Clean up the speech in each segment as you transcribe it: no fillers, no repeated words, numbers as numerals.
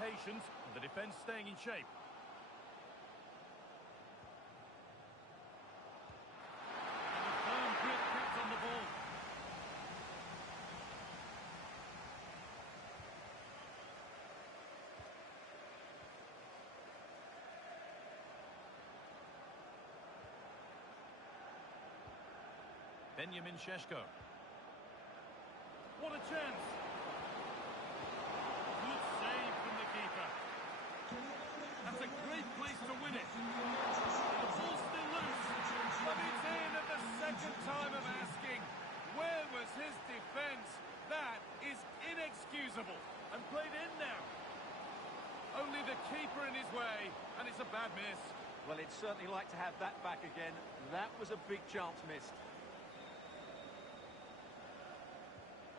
patient and the defence staying in shape. And a firm grip kept on the ball. Benjamin Šeško. What a chance! Good save from the keeper. That's a great place to win it. The ball's still loose, but it's in at the second time of asking. Where was his defence? That is inexcusable. And played in now. Only the keeper in his way, and it's a bad miss. Well, he'd certainly like to have that back again. That was a big chance missed.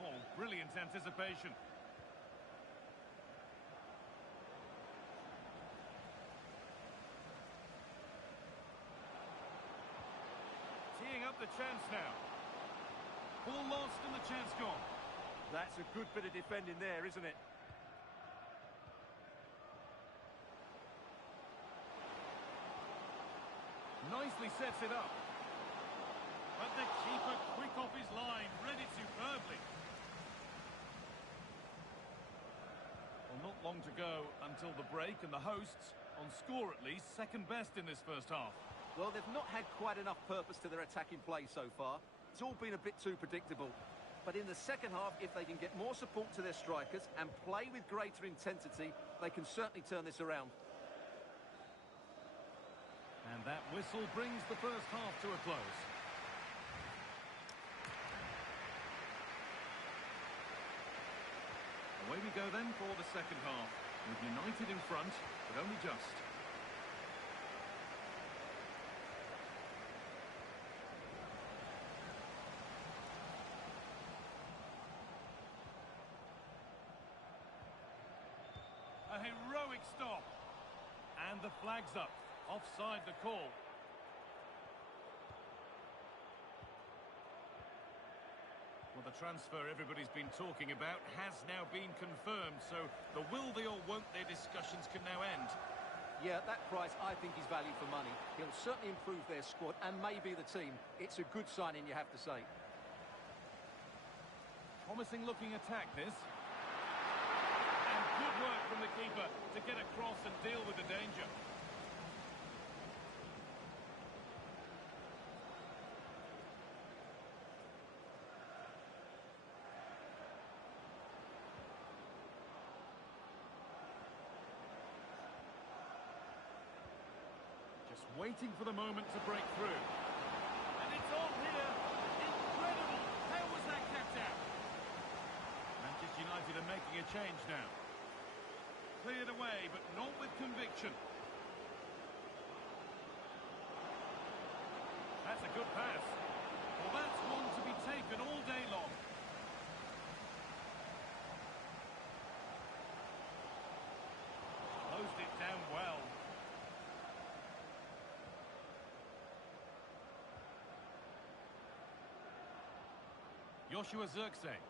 Oh, brilliant anticipation. Teeing up the chance now. Ball lost and the chance gone. That's a good bit of defending there, isn't it? Nicely sets it up. But the keeper quick off his line, read it superbly. Well, not long to go until the break, and the hosts, on score at least, second best in this first half. Well, they've not had quite enough purpose to their attacking play so far. It's all been a bit too predictable. But in the second half, if they can get more support to their strikers and play with greater intensity, they can certainly turn this around. And that whistle brings the first half to a close. Away we go then for the second half, with United in front, but only just. A heroic stop. And the flag's up. Offside the call. Well, the transfer everybody's been talking about has now been confirmed, so the will they or won't they discussions can now end. Yeah, that price I think is value for money. He'll certainly improve their squad and maybe the team. It's a good signing, you have to say. Promising looking attack, this. And good work from the keeper to get across and deal with the danger. Just waiting for the moment to break through. And it's on here. Incredible. How was that kept out? Manchester United are making a change now. Cleared away, but not with conviction. That's a good pass. Well, that's one to be taken all day long. Closed it down well. Joshua Zirkzee.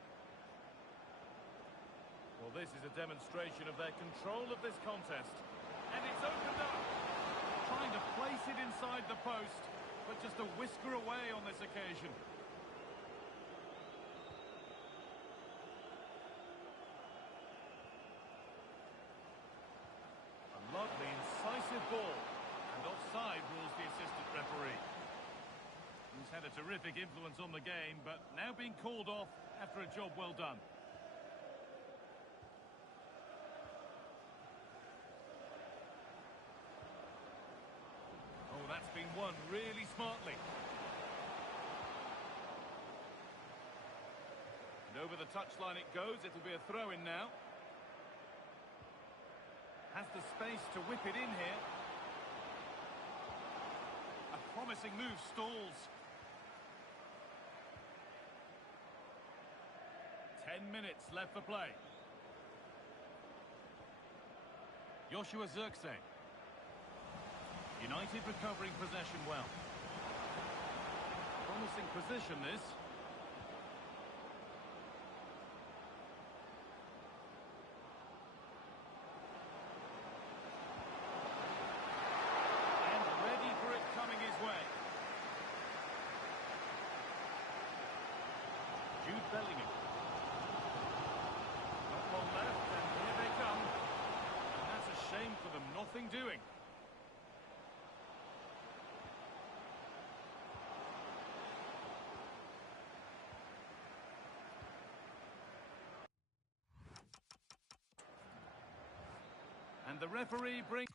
Well, this is a demonstration of their control of this contest. And it's opened up. Trying to place it inside the post, but just a whisker away on this occasion. A lovely, incisive ball. And offside rules the assistant referee. He's had a terrific influence on the game, but now being called off after a job well done. Oh, that's been won really smartly. And over the touchline it goes. It'll be a throw-in now. Has the space to whip it in here. A promising move stalls. 10 minutes left for play. Joshua Zirkzee. United recovering possession well. Promising position, this. and nothing doing. And the referee brings...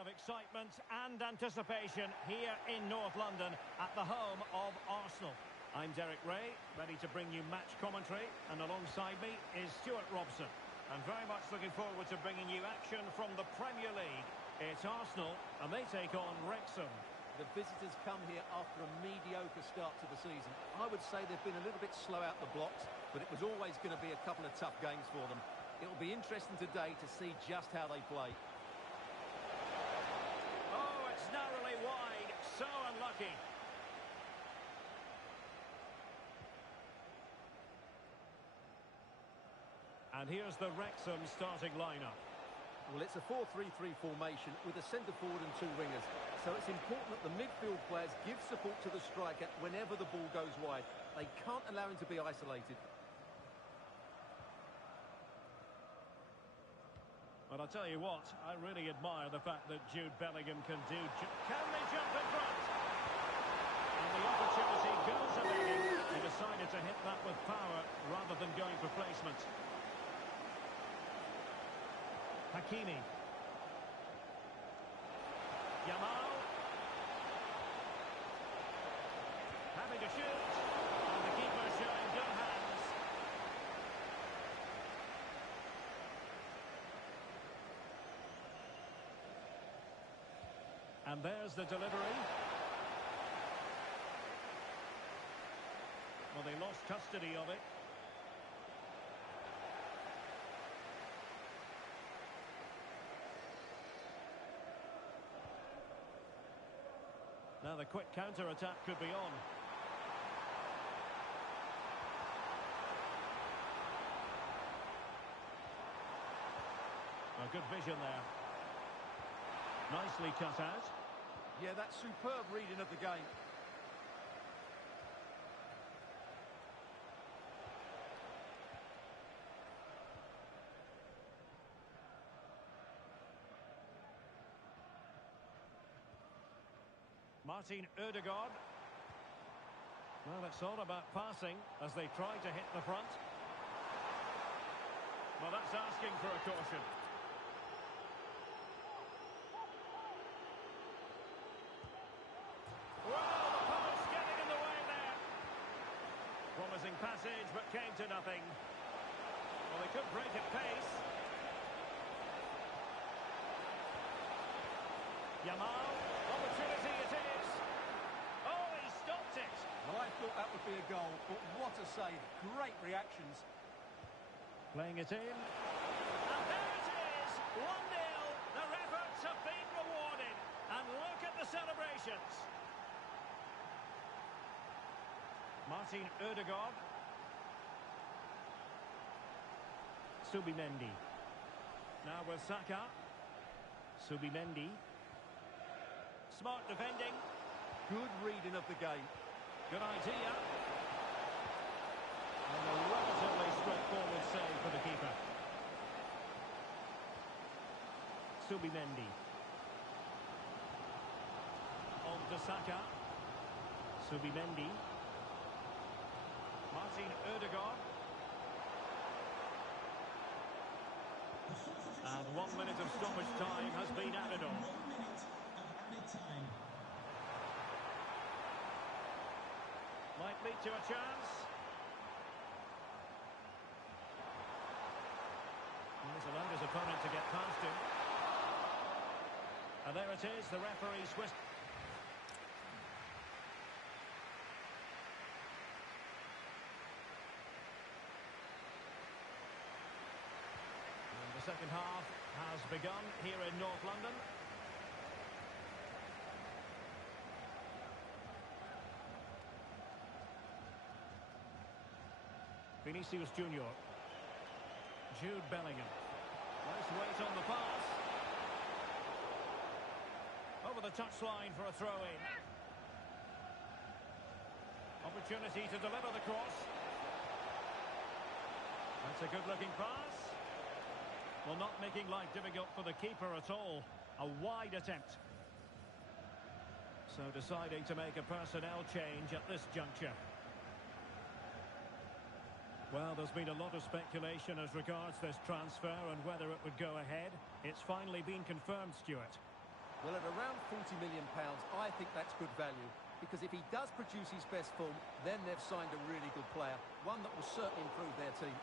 Of excitement and anticipation here in North London at the home of Arsenal. I'm Derek Ray, ready to bring you match commentary, and alongside me is Stuart Robson. I'm very much looking forward to bringing you action from the Premier League. It's Arsenal, and they take on Wrexham. The visitors come here after a mediocre start to the season. I would say they've been a little bit slow out the blocks, but it was always going to be a couple of tough games for them. It'll be interesting today to see just how they play. Narrowly wide, so unlucky. And here's the Wrexham starting lineup. Well, it's a 4-3-3 formation with a centre forward and two wingers. So it's important that the midfield players give support to the striker whenever the ball goes wide. They can't allow him to be isolated. But I'll tell you what, I really admire the fact that Jude Bellingham can do... Can they jump in front? And the opportunity goes away. He decided to hit that with power rather than going for placement. Hakimi. Yamal. Having to shoot. And the keeper showing good hands. And there's the delivery. Well, they lost custody of it. Now the quick counter-attack could be on. A good vision there. Nicely cut out. Yeah, that's superb reading of the game. Martin Ødegaard. Well, it's all about passing as they try to hit the front. Well, that's asking for a caution. Well, the post getting in the way there. Promising passage, but came to nothing. Well, they could break at pace. Yamal, opportunity it is. Oh, he stopped it. Well, I thought that would be a goal, but what a save. Great reactions. Playing it in. And there it is, 1-0. Their efforts have been rewarded. And look at the celebrations. Martin Ødegaard. Subimendi. Now with Saka. Subimendi. Smart defending. Good reading of the game. Good idea. And a relatively straightforward save for the keeper. Subimendi. On to Saka. Subimendi. Martin Ødegaard. And 1 minute of stoppage time has been added on. 1 minute of added time. Might lead to a chance. He's allowed his opponent to get past him. And there it is, the referee Swiss. The second half has begun here in North London. Vinicius Junior. Jude Bellingham. Nice weight on the pass. Over the touchline for a throw-in. Opportunity to deliver the cross. That's a good-looking pass. Well, not making life difficult for the keeper at all. A wide attempt. So deciding to make a personnel change at this juncture. Well, there's been a lot of speculation as regards this transfer and whether it would go ahead. It's finally been confirmed, Stuart. Well, at around £40 million, I think that's good value. Because if he does produce his best form, then they've signed a really good player. One that will certainly improve their team.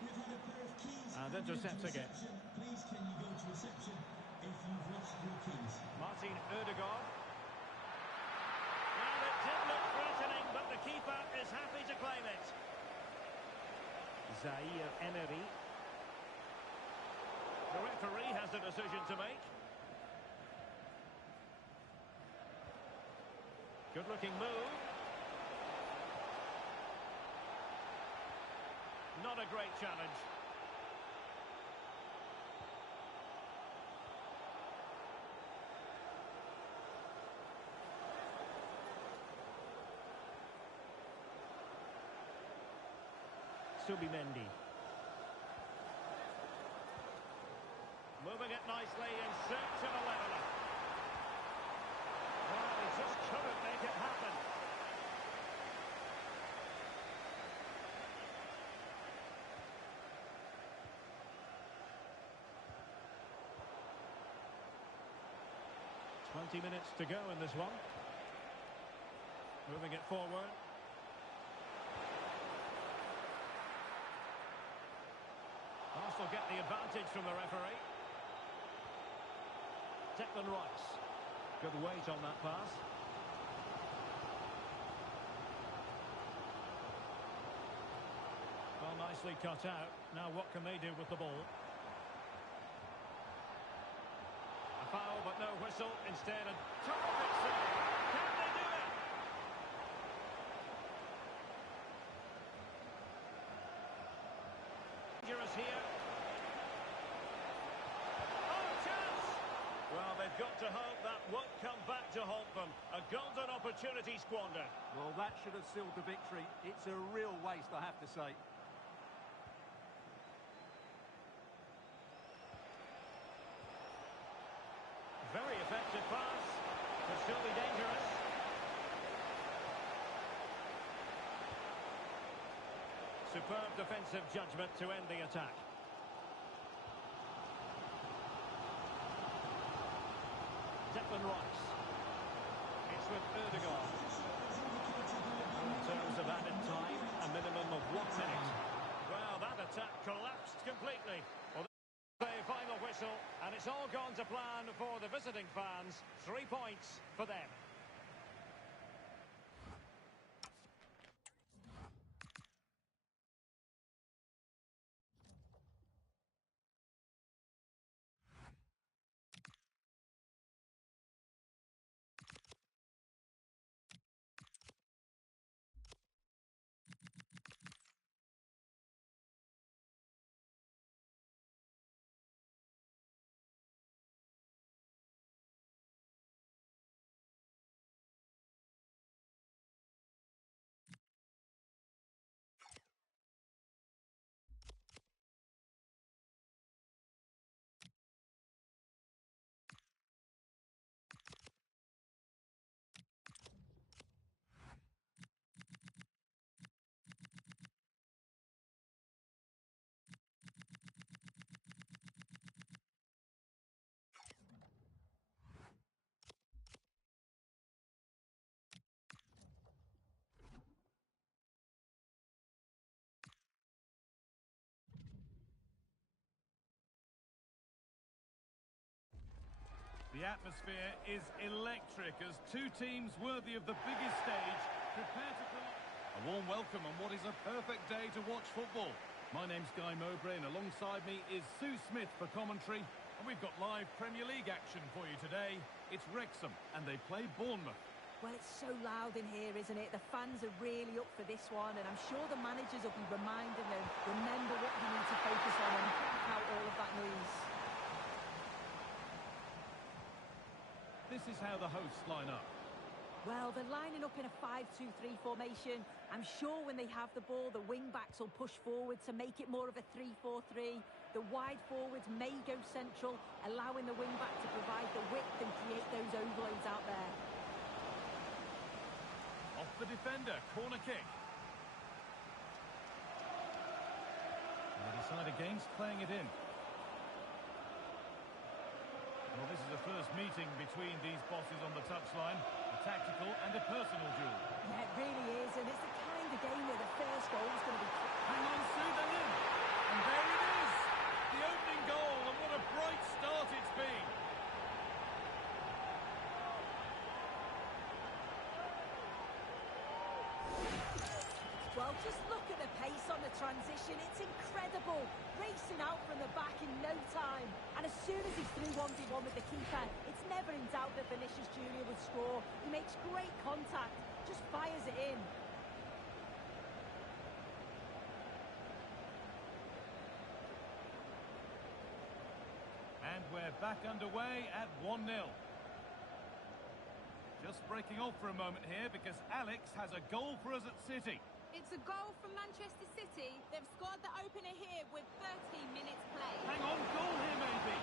We've had a pair of keys. And intercepts again. Please, can you go to reception if you've lost your keys? Martin Ødegaard. Well, it did look threatening, but the keeper is happy to claim it. Zaire Emery. The referee has a decision to make. Good-looking move. Not a great challenge. Subimendi. Moving it nicely in search of a leveller. Well, he just couldn't make it happen. Twenty minutes to go in this one. Moving it forward. Arsenal get the advantage from the referee. Declan Rice. Good weight on that pass. Well, nicely cut out. Now what can they do with the ball? A foul, but no whistle. Instead, a terrific save. Can they do it? Dangerous here. Oh, chance! Well, they've got to hope that won't come back to haunt them. A golden opportunity squandered. Well, that should have sealed the victory. It's a real waste, I have to say. Very effective pass. Could still be dangerous. Superb defensive judgment to end the attack. Declan Rice. It's with Ødegaard. In terms of added time, a minimum of 1 minute. Well, that attack collapsed completely. Well, the final whistle, and it's all gone to plan for the visiting fans. 3 points for them. The atmosphere is electric as two teams worthy of the biggest stage prepare to come. A warm welcome on what is a perfect day to watch football. My name's Guy Mowbray and alongside me is Sue Smith for commentary. And we've got live Premier League action for you today. It's Wrexham and they play Bournemouth. Well, it's so loud in here, isn't it? The fans are really up for this one, and I'm sure the managers will be reminding them, remember what you need to focus on and block out all of that noise. This is how the hosts line up. Well, they're lining up in a 5-2-3 formation. I'm sure when they have the ball, the wing-backs will push forward to make it more of a 3-4-3. The wide forwards may go central, allowing the wing-back to provide the width and create those overloads out there. Off the defender, corner kick. And they decide against playing it in. Well, this is the first meeting between these bosses on the touchline. A tactical and a personal duel. Yeah, it really is, and it's the kind of game where the first goal is going to be... Hang on, Sue, they're in. And there it is. The opening goal, and what a bright start it's been. Well, just look at the pace on the transition. It's incredible. Racing out from the back in no time. And as soon as he's through 1v1 with the keeper, it's never in doubt that Vinicius Junior would score. He makes great contact, just fires it in. And we're back underway at 1-0. Just breaking off for a moment here because Alex has a goal for us at City. It's a goal from Manchester City. They've scored the opener here with 13 minutes played. Hang on, goal here maybe.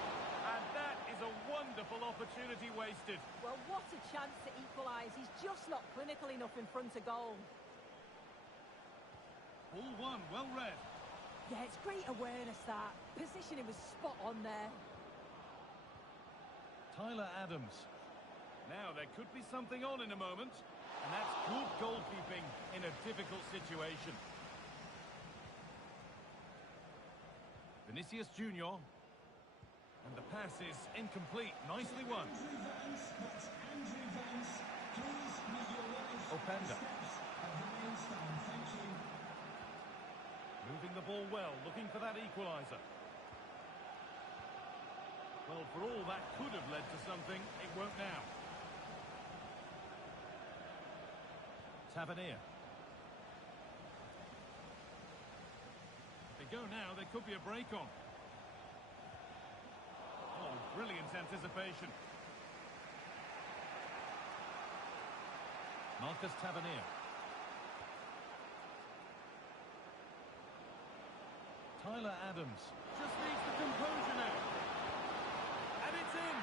And that is a wonderful opportunity wasted. Well, what a chance to equalise. He's just not clinical enough in front of goal. Ball one, well read. Yeah, it's great awareness, that. Positioning was spot on there. Tyler Adams. Now, there could be something on in a moment. And that's good goalkeeping in a difficult situation. Vinicius Junior. And the pass is incomplete. Nicely won. Openda. Moving the ball well, looking for that equaliser. Well, for all that could have led to something, it won't now. Tavernier. If they go now, there could be a break on. Oh, brilliant anticipation. Marcus Tavernier. Tyler Adams. Just needs the composure now. And it's in.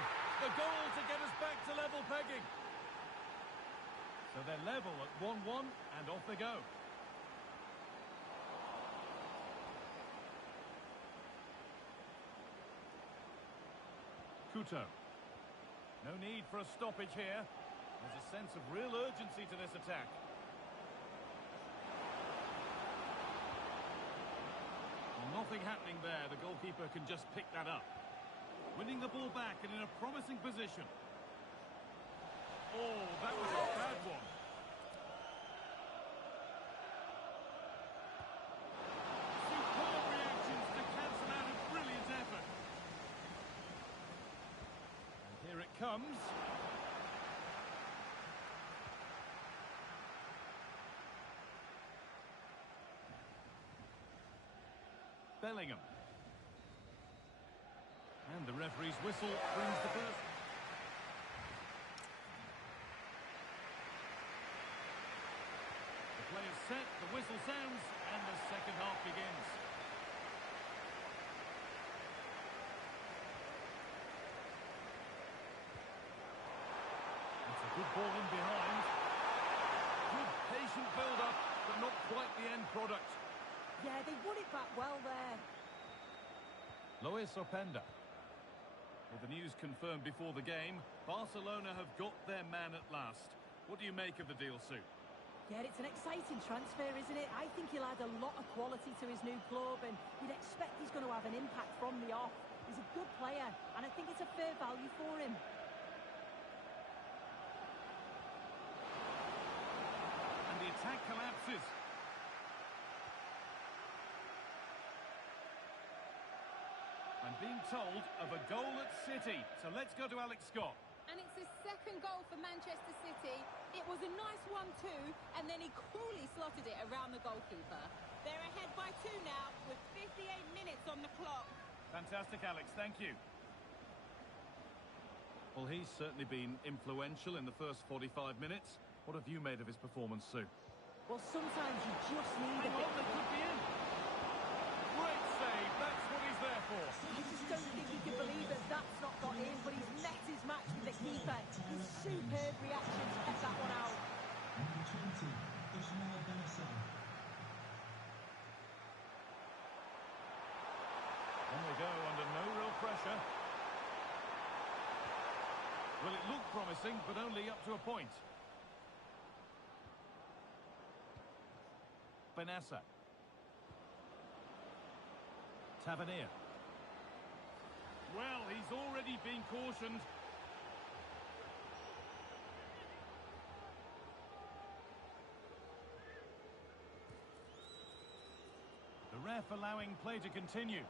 The goal to get us back to level pegging. So they're level at 1-1 and off they go. Couto. No need for a stoppage here. There's a sense of real urgency to this attack. Well, nothing happening there. The goalkeeper can just pick that up. Winning the ball back and in a promising position. Oh, that was a bad one. Superb reactions to cancel out a brilliant effort. And here it comes. Bellingham. And the referee's whistle brings the first. Play is set, the whistle sounds, and the second half begins. It's a good ball in behind. Good patient build-up, but not quite the end product. Yeah, they won it back well there. Luis Openda. With the news confirmed before the game, Barcelona have got their man at last. What do you make of the deal, Sue? Yeah, it's an exciting transfer, isn't it? I think he'll add a lot of quality to his new club, and you'd expect he's going to have an impact from the off. He's a good player, and I think it's a fair value for him. attack collapses. I'm being told of a goal at City, so let's go to Alex Scott. And it's his second goal for Manchester City. It was a nice one too, and then he coolly slotted it around the goalkeeper. They're ahead by 2 now, with 58 minutes on the clock. Fantastic, Alex, thank you. Well, he's certainly been influential in the first 45 minutes. What have you made of his performance, Sue? Well, sometimes you just need a Hang bit... on, they could be in. Great save, that's what he's there for. I just don't think he can believe that that's not got in, but he's met his match with the keeper. His superb reaction to get that one out. Number 20, Ishmael Benasser. On they go, under no real pressure. Well, it looked promising, but only up to a point. Benasser. Tavernier. Well, he's already been cautioned. The ref allowing play to continue.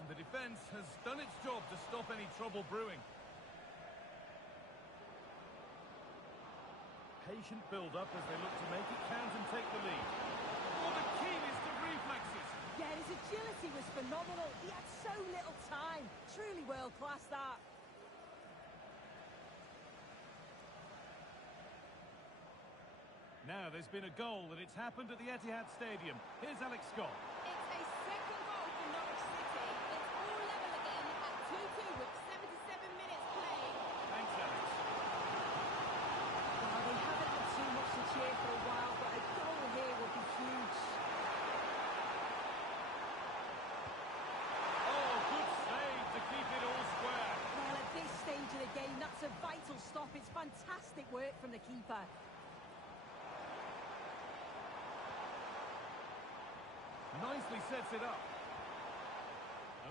And the defence has done its job to stop any trouble brewing. Patient build-up as they look to make it count and take the lead. Oh, the keenest of reflexes. Yeah, his agility was phenomenal. He had so little time. Truly world-class, that. Now, there's been a goal and it's happened at the Etihad Stadium. Here's Alex Scott. It's a second goal for Norwich City. It's all level again at 2-2 with 77 minutes played. Thanks, Alex. Well, they haven't had too much to cheer for a while, but a goal here would be huge. Oh, good save to keep it all square. Well, at this stage of the game, that's a vital stop. It's fantastic work from the keeper. Nicely sets it up.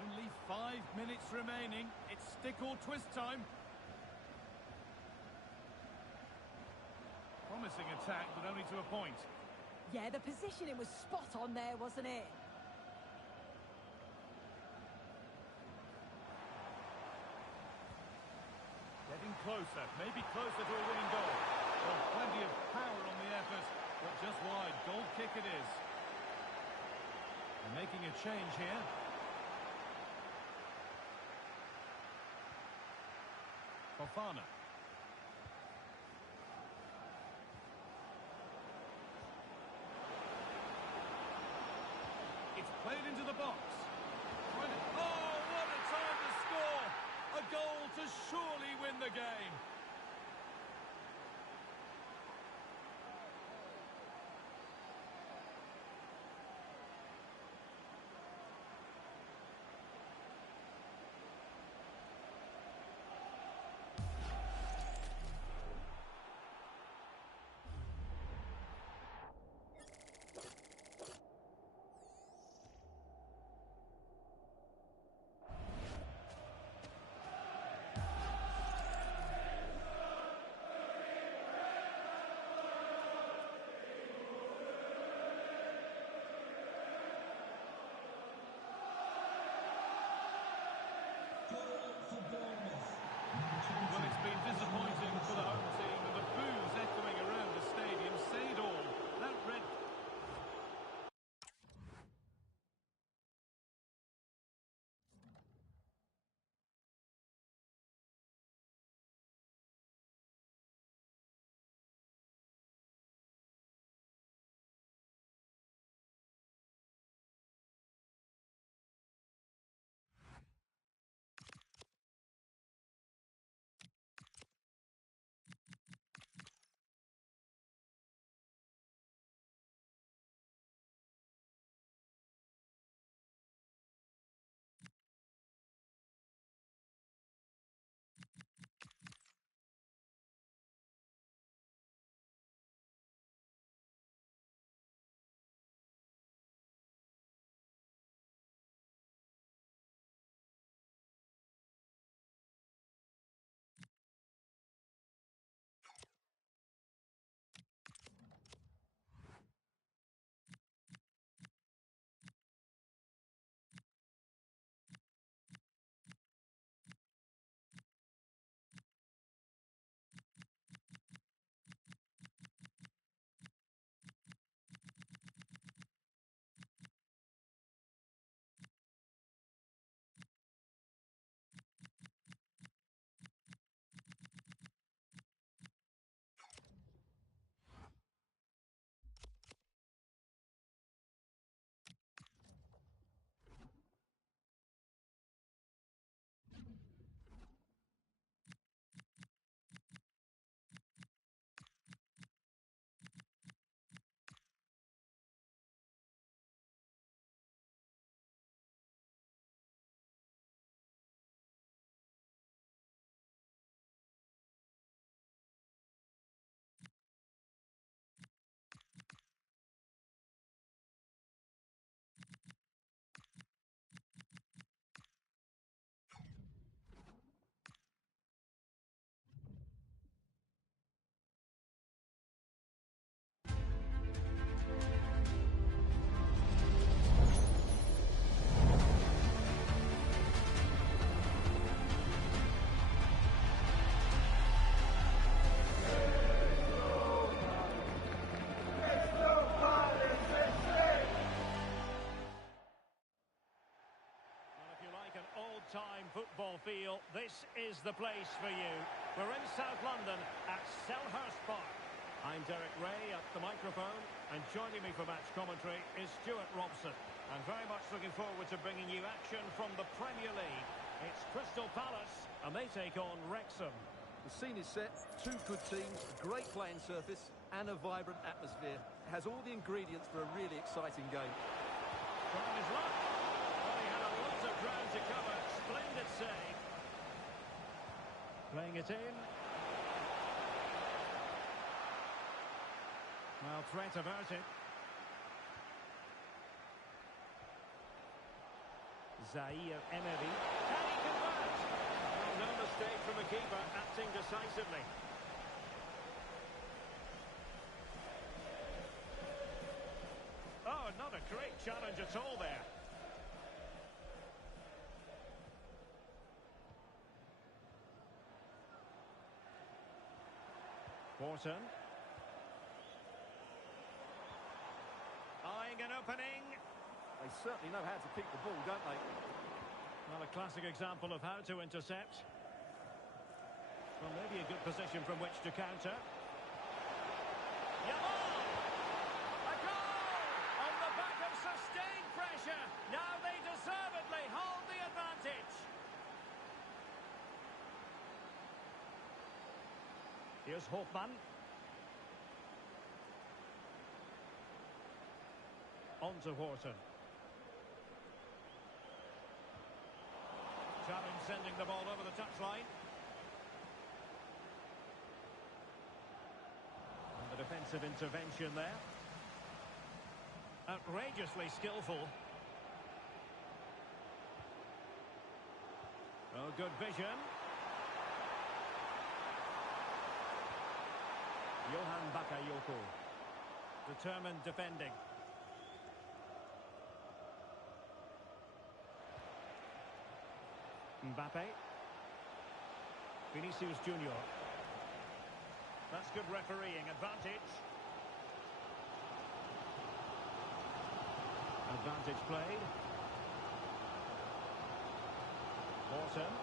Only 5 minutes remaining. It's stick or twist time. Promising attack, but only to a point. Yeah, the positioning was spot on there, wasn't it? Getting closer, maybe closer to a winning goal. Well, plenty of power on the effort, but just wide. Goal kick it is. They're making a change here. Fofana. It's played into the box. Oh, what a time to score! A goal to surely win the game. Well, it's been disappointing for the home team, and the boos echoing around the stadium say it all. That red... time football feel, this is the place for you. We're in South London at Selhurst Park. I'm Derek Ray at the microphone, and joining me for match commentary is Stuart Robson. I'm very much looking forward to bringing you action from the Premier League. It's Crystal Palace, and they take on Wrexham. The scene is set, two good teams, a great playing surface and a vibrant atmosphere. It has all the ingredients for a really exciting game. Trying his luck. Well, he had a lot of ground to cover. Splendid save. Playing it in. Well, threat averted. Zaire Emery. Can he convert? Well, no mistake from a keeper, acting decisively. Oh, not a great challenge at all there. Wharton. Eyeing an opening. They certainly know how to keep the ball, don't they? Well, a classic example of how to intercept. Well, maybe a good position from which to counter. Yamal! A goal! On the back of sustained pressure. Now they deservedly hold the advantage. Here's Hofmann. On to Wharton. Challenge sending the ball over the touchline. And the defensive intervention there. Outrageously skillful. Oh, good vision. Johan Bakayoko. Determined defending. Mbappe. Vinicius Junior. That's good refereeing. Advantage. Advantage played. Wharton.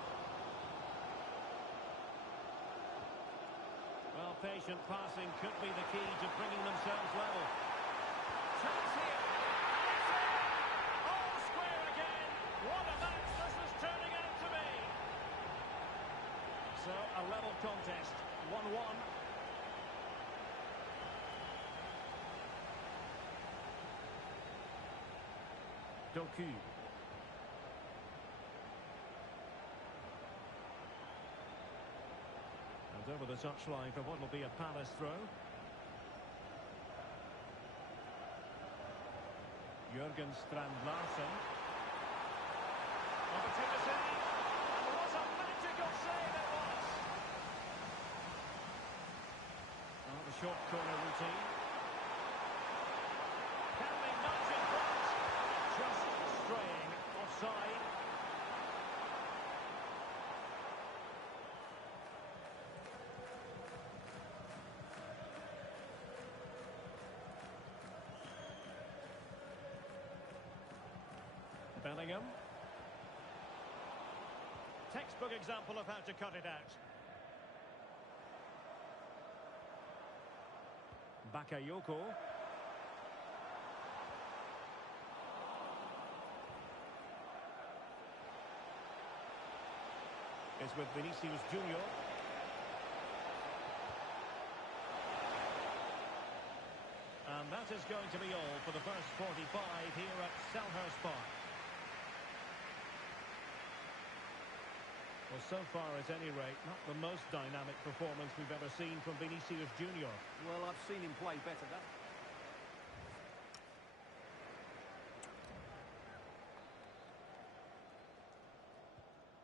Well, patient passing could be the key to bringing themselves level. Chance here. All square again. What a match this is turning out to be. So, a level contest. 1-1. Doku. And over the touchline for what will be a Palace throw. Jurgen Strand Larsen. Opportunity. And what a magical save it was. Oh, the short corner routine. Can they nudge in front? Just straying offside. Bellingham. Textbook example of how to cut it out. Bakayoko. Is with Vinicius Junior. And that is going to be all for the first 45 here at Selhurst Park. Well, so far, at any rate, not the most dynamic performance we've ever seen from Vinicius Junior. Well, I've seen him play better.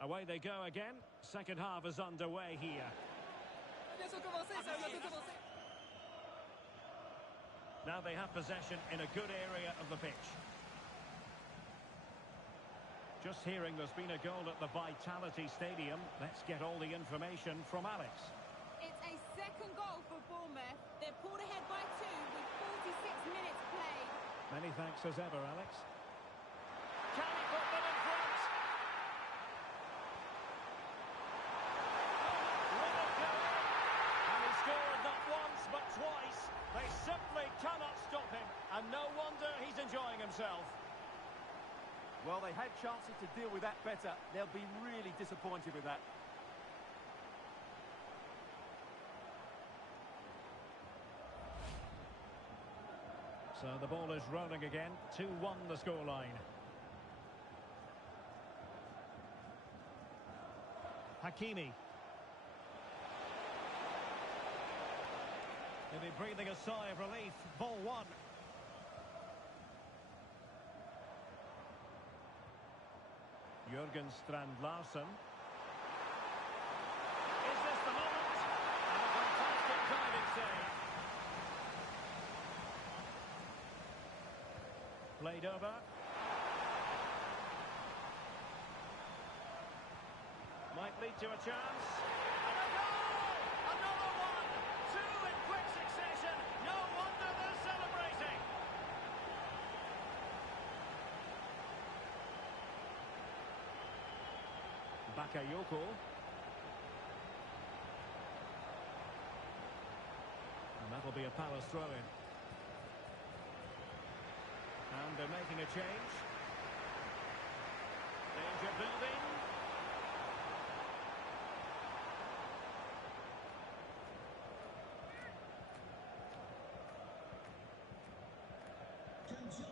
Away they go again. Second half is underway here. Now they have possession in a good area of the pitch. Just hearing there's been a goal at the Vitality Stadium. Let's get all the information from Alex. It's a second goal for Bournemouth. They're pulled ahead by 2 with 46 minutes played. Many thanks as ever, Alex. Can he put them in front? simply cannot stop him, and no wonder he's enjoying himself. Well, they had chances to deal with that better. They'll be really disappointed with that. So the ball is rolling again. 2-1 the scoreline. Hakimi. He'll be breathing a sigh of relief. Ball one. Jurgen Strand Larsen. Is this the moment? And a fantastic diving save. Played over. Might lead to a chance. And a goal! Another one! Two in quick succession. No wonder they're celebrating. Bakayoko. And that'll be a Palace throw-in. And they're making a change. Danger building.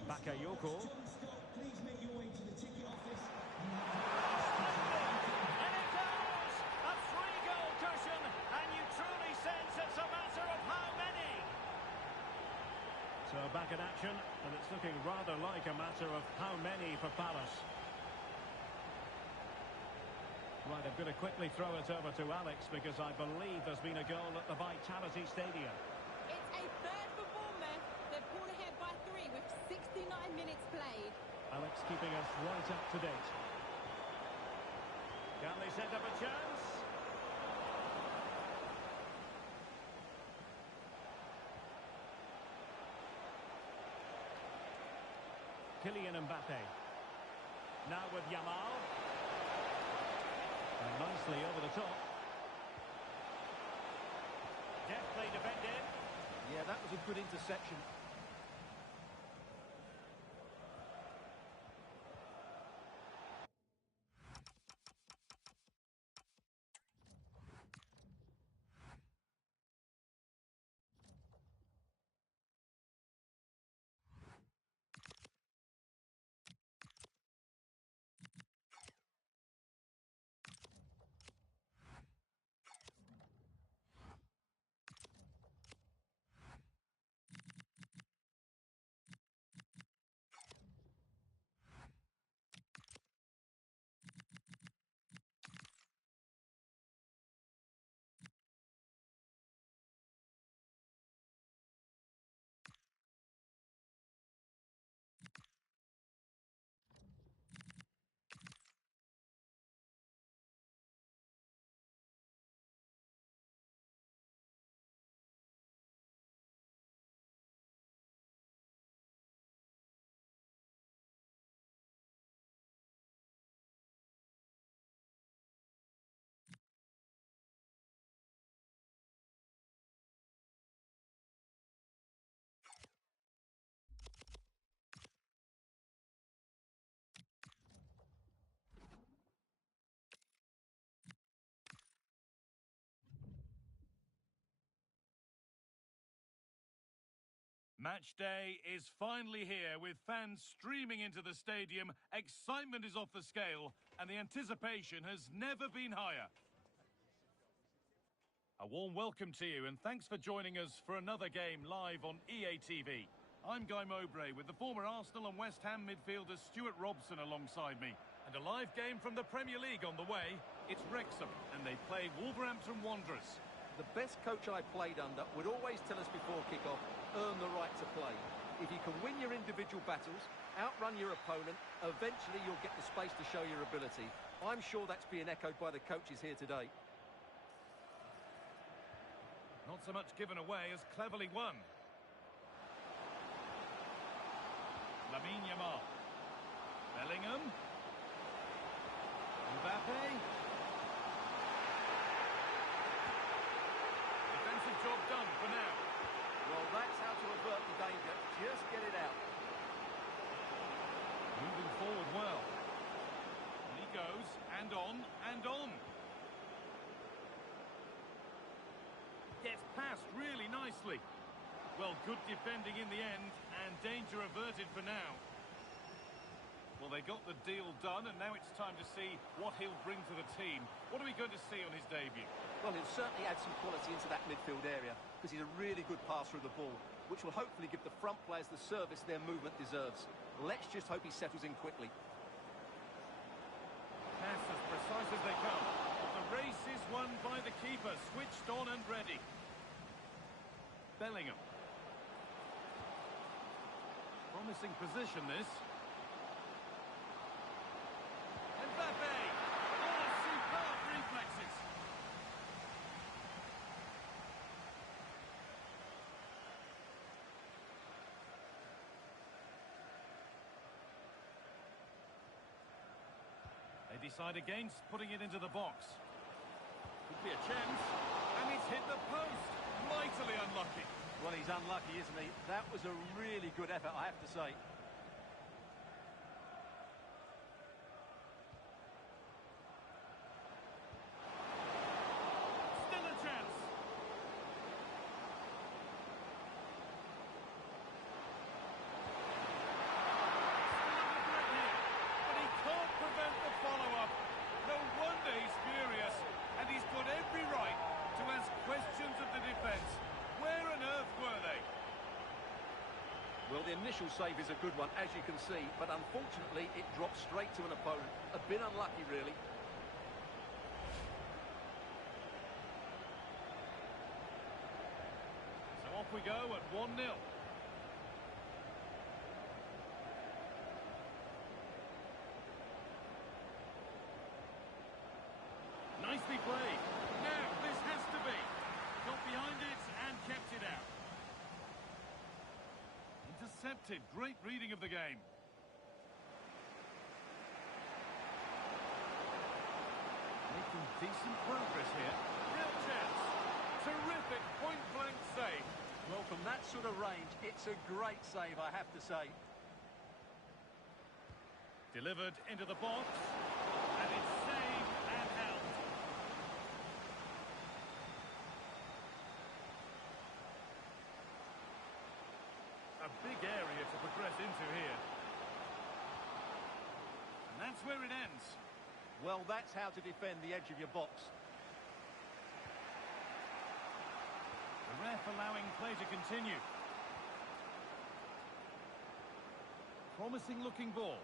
Bakayoko. Please make your way to the ticket office. And it goes! A three-goal cushion, and you truly sense it's a matter of how many. So back in action, and it's looking rather like a matter of how many for Palace. Right, I'm going to quickly throw it over to Alex because I believe there's been a goal at the Vitality Stadium. It's a third for Bournemouth. They've pulled ahead by 3 with 69 minutes played. Alex keeping us right up to date. Can they set up a chance? Kylian Mbappe. Now with Yamal. And nicely over the top. Deftly defended. Yeah, that was a good interception. Match day is finally here with fans streaming into the stadium. Excitement is off the scale and the anticipation has never been higher. A warm welcome to you and thanks for joining us for another game live on EA TV. I'm Guy Mowbray with the former Arsenal and West Ham midfielder Stuart Robson alongside me. And a live game from the Premier League on the way. It's Wrexham and they play Wolverhampton Wanderers. The best coach I played under would always tell us before kick-off, earn the right to play. If you can win your individual battles, outrun your opponent, eventually you'll get the space to show your ability. I'm sure that's being echoed by the coaches here today. Not so much given away as cleverly won. Lamine Yamal. Bellingham. Mbappe. Defensive job done for now. Well, that's how to just get it out. Moving forward well. And he goes, and on, and on. Gets past really nicely. Well, good defending in the end, and danger averted for now. Well, they got the deal done, and now it's time to see what he'll bring to the team. What are we going to see on his debut? Well, he'll certainly add some quality into that midfield area, because he's a really good passer of the ball, which will hopefully give the front players the service their movement deserves. Let's just hope he settles in quickly. Pass as precise as they come. The race is won by the keeper, switched on and ready. Bellingham. Promising position, this. Mbappe! Oh, superb reflexes! They decide against putting it into the box. Could be a chance, and it's hit the post. Mightily unlucky. Well, he's unlucky, isn't he? That was a really good effort, I have to say. Still a chance. But he can't prevent the follow-up. No wonder he's furious, and he's got every right to ask questions of the defence. Where on earth were they? Well, the initial save is a good one, as you can see, but unfortunately it dropped straight to an opponent. A bit unlucky, really. So off we go at 1-0. Nicely played. Now, this has to be. Got behind it and kept it out. Intercepted. Great reading of the game. Making decent progress here. Real chance. Terrific point-blank save. Well, from that sort of range, it's a great save, I have to say. Delivered into the box. And it's saved and held. A big area to progress into here. And that's where it ends. Well, that's how to defend the edge of your box. The ref allowing play to continue. Promising looking ball.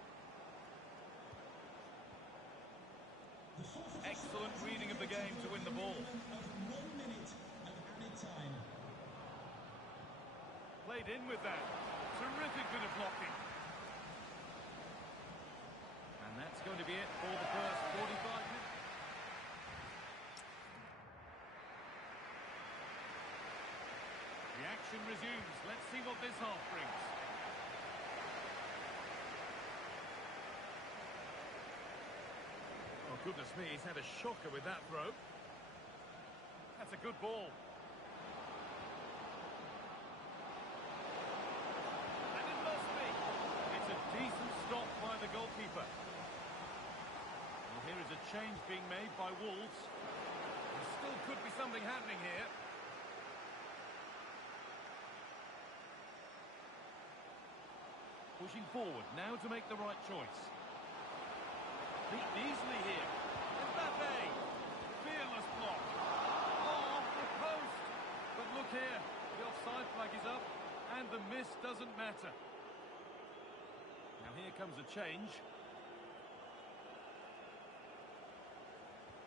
Excellent reading of the game to win the ball. 1 minute of added time. Played in with that. Terrific bit of blocking. And that's going to be it for the first 45 minutes. The action resumes. Let's see what this half brings. Oh, goodness me, he's had a shocker with that throw. That's a good ball. And it must be. It's a decent stop by the goalkeeper. Well, here is a change being made by Wolves. There still could be something happening here. Pushing forward now to make the right choice. Beaten easily here. Mbappe! Fearless block. Oh, off the post. But look here, the offside flag is up, and the miss doesn't matter. Now here comes a change.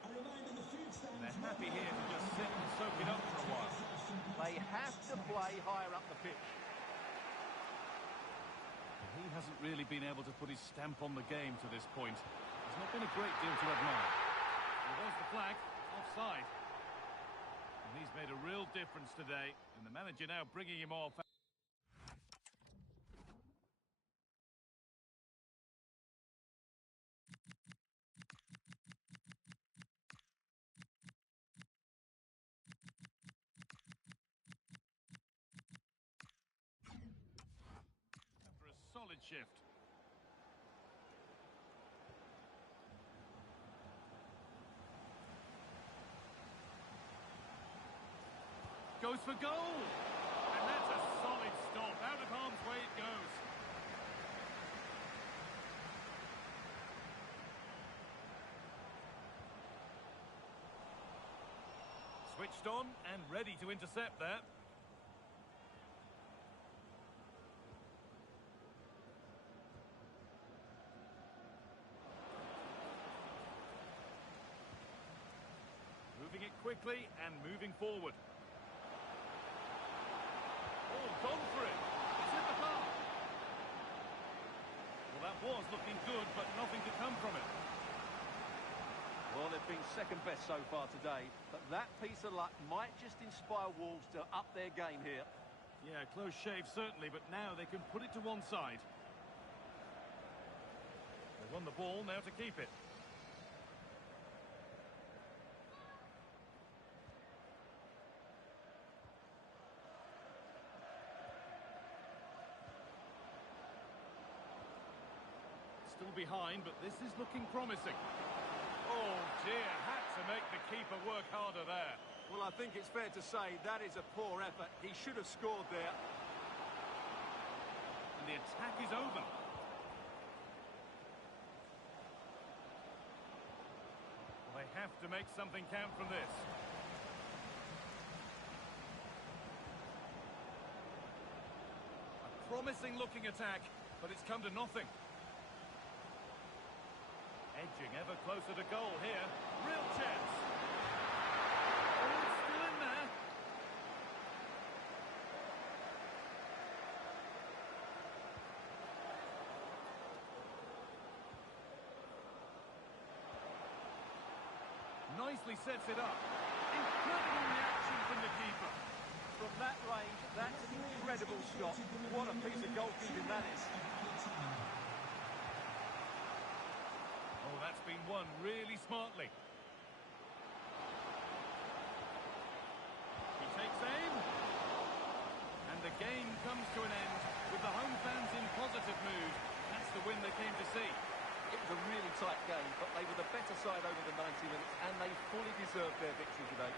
A reminder, the food stands. They're happy here to just sit and soak it up for a while. They have to play higher up the pitch. He hasn't really been able to put his stamp on the game to this point. There's not been a great deal to admire. Well, there's the flag, offside. And he's made a real difference today, and the manager now bringing him off. shift. Goes for goal! And that's a solid stop. Out of harm's way it goes. Switched on and ready to intercept there. Moving it quickly and moving forward. Oh, gone for it. It's hit the bar. Well, that was looking good, but nothing to come from it. Well, they've been second best so far today, but that piece of luck might just inspire Wolves to up their game here. Yeah, close shave certainly, but now they can put it to one side. They won the ball, now to keep it. Still behind, but this is looking promising. Oh dear, had to make the keeper work harder there. Well, I think it's fair to say that is a poor effort. He should have scored there. And the attack is over. Well, they have to make something count from this. A promising looking attack, but it's come to nothing. Edging ever closer to goal here. Real chance. Oh, it's still in there. Nicely sets it up. Incredible reaction from the keeper. From that range, that's an incredible shot. What a piece of goalkeeping that is. Oh, that's been won really smartly. He takes aim. And the game comes to an end with the home fans in positive mood. That's the win they came to see. It was a really tight game, but they were the better side over the 90 minutes, and they fully deserved their victory today.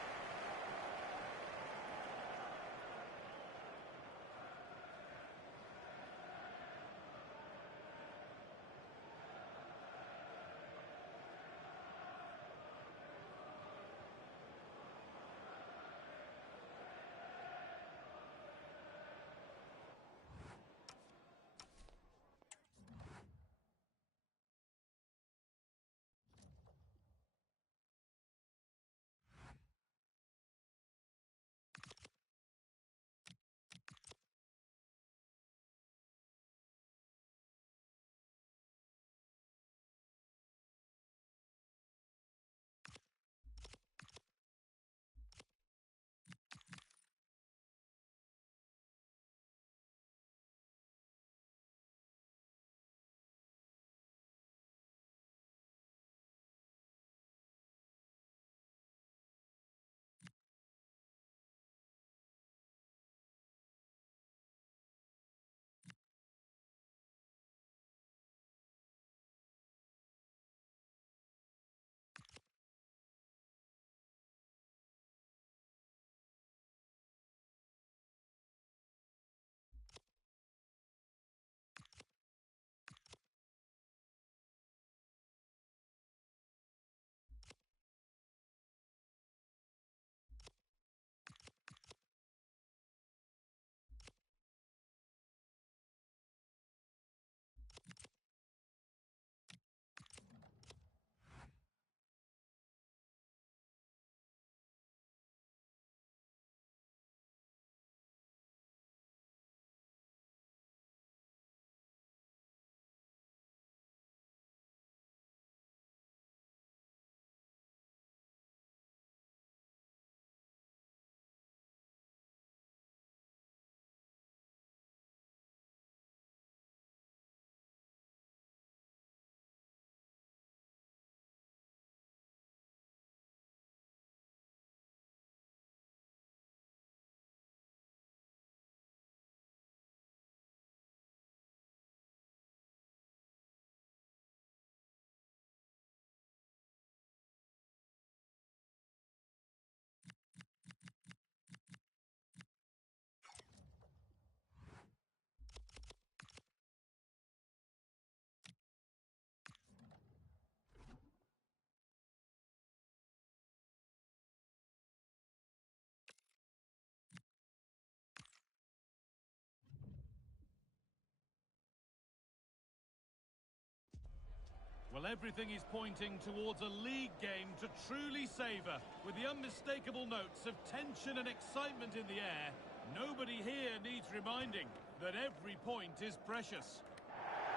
Well, everything is pointing towards a league game to truly savour, with the unmistakable notes of tension and excitement in the air. Nobody here needs reminding that every point is precious.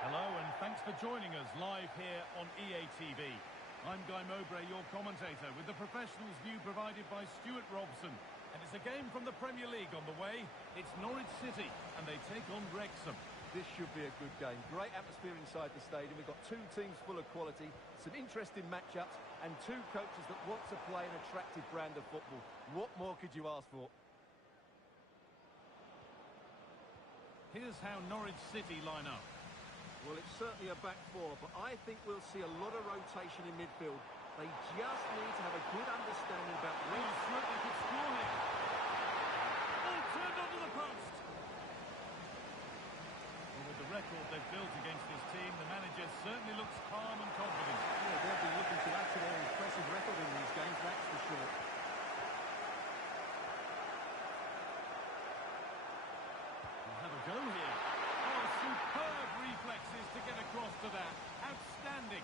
Hello and thanks for joining us live here on EA TV. I'm Guy Mowbray, your commentator, with the professionals' view provided by Stuart Robson. And it's a game from the Premier League on the way. It's Norwich City and they take on Wrexham. This should be a good game. Great atmosphere inside the stadium. We've got two teams full of quality, some interesting matchups, and two coaches that want to play an attractive brand of football. What more could you ask for? Here's how Norwich City line up. Well, it's certainly a back four, but I think we'll see a lot of rotation in midfield. They just need to have a good understanding about when They could score here. All turned onto the post. Well, with the record they've built against this team, the manager certainly looks calm and confident. Yeah, they'll be looking to add to their impressive record in these games, that's for sure. We'll have a go here. Oh, superb reflexes to get across to that. Outstanding.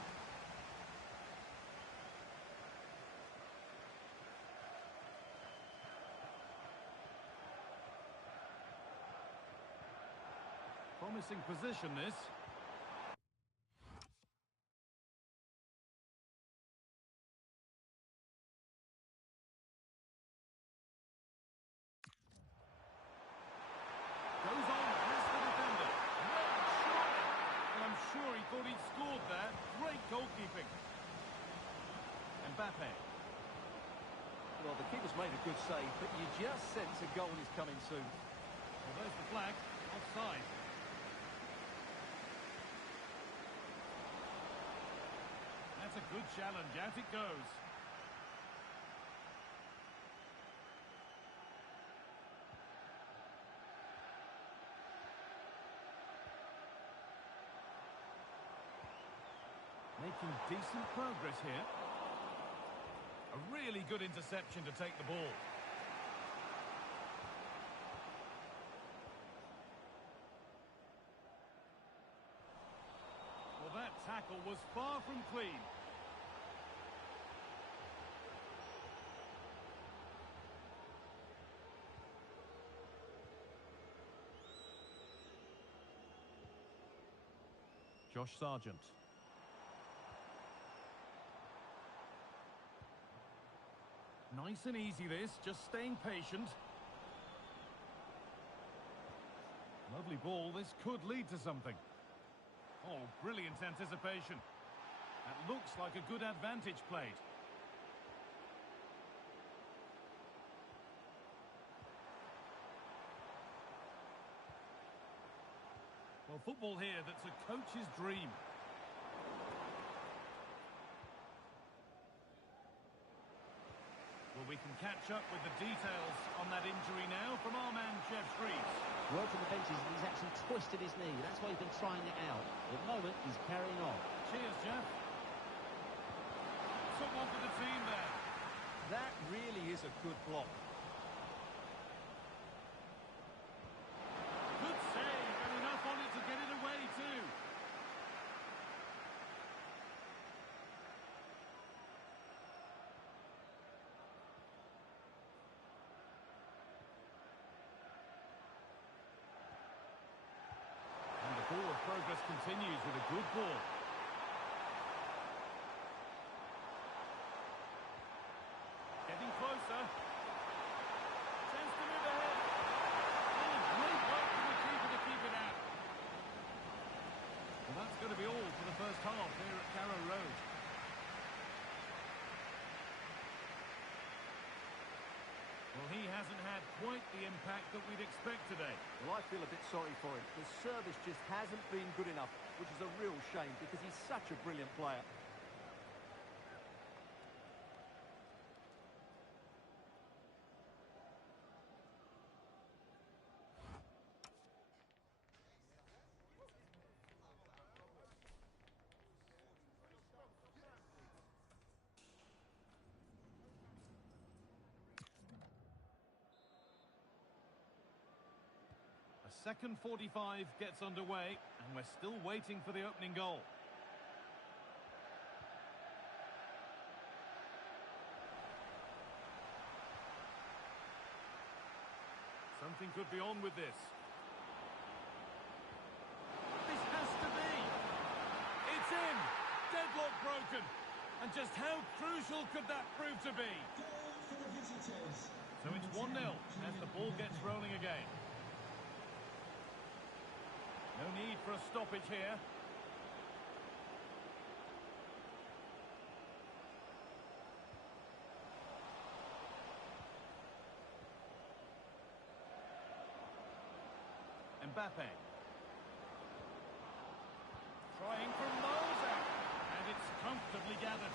Promising position, this. Goes on past the defender. Well, surely. Well, I'm sure he thought he'd scored there. Great goalkeeping. Mbappe. Well, the keeper's made a good save, but you just sense a goal is coming soon. Well, there's the flag. Offside. That's a good challenge. Out it goes. Making decent progress here. A really good interception to take the ball. Well, that tackle was far from clean. Josh Sargent. Nice and easy this, just staying patient. Lovely ball, this could lead to something. Oh, brilliant anticipation. That looks like a good advantage played. Well, football here, that's a coach's dream. Well, we can catch up with the details on that injury now from our man, Jeff Shreves. Word from the benches, he's actually twisted his knee. That's why he's been trying it out. At the moment, he's carrying on. Cheers, Jeff. Took one for the team there. That really is a good block. Good save, and enough on it to get it away too. And the forward progress continues with a good ball. Getting closer. Chance to move ahead. Oh, great work from the keeper to keep it out. Well, that's going to be all for the first half here at Carrow Road. Well, he hasn't had quite the impact that we'd expect today. Well, I feel a bit sorry for him. The service just hasn't been good enough, which is a real shame because he's such a brilliant player. Second 45 gets underway, and we're still waiting for the opening goal. Something could be on with this. This has to be. It's in. Deadlock broken. And just how crucial could that prove to be? Goal for the visitors. So it's 1-0 as the ball gets rolling again. No need for a stoppage here. Mbappe. Trying from miles out. And it's comfortably gathered.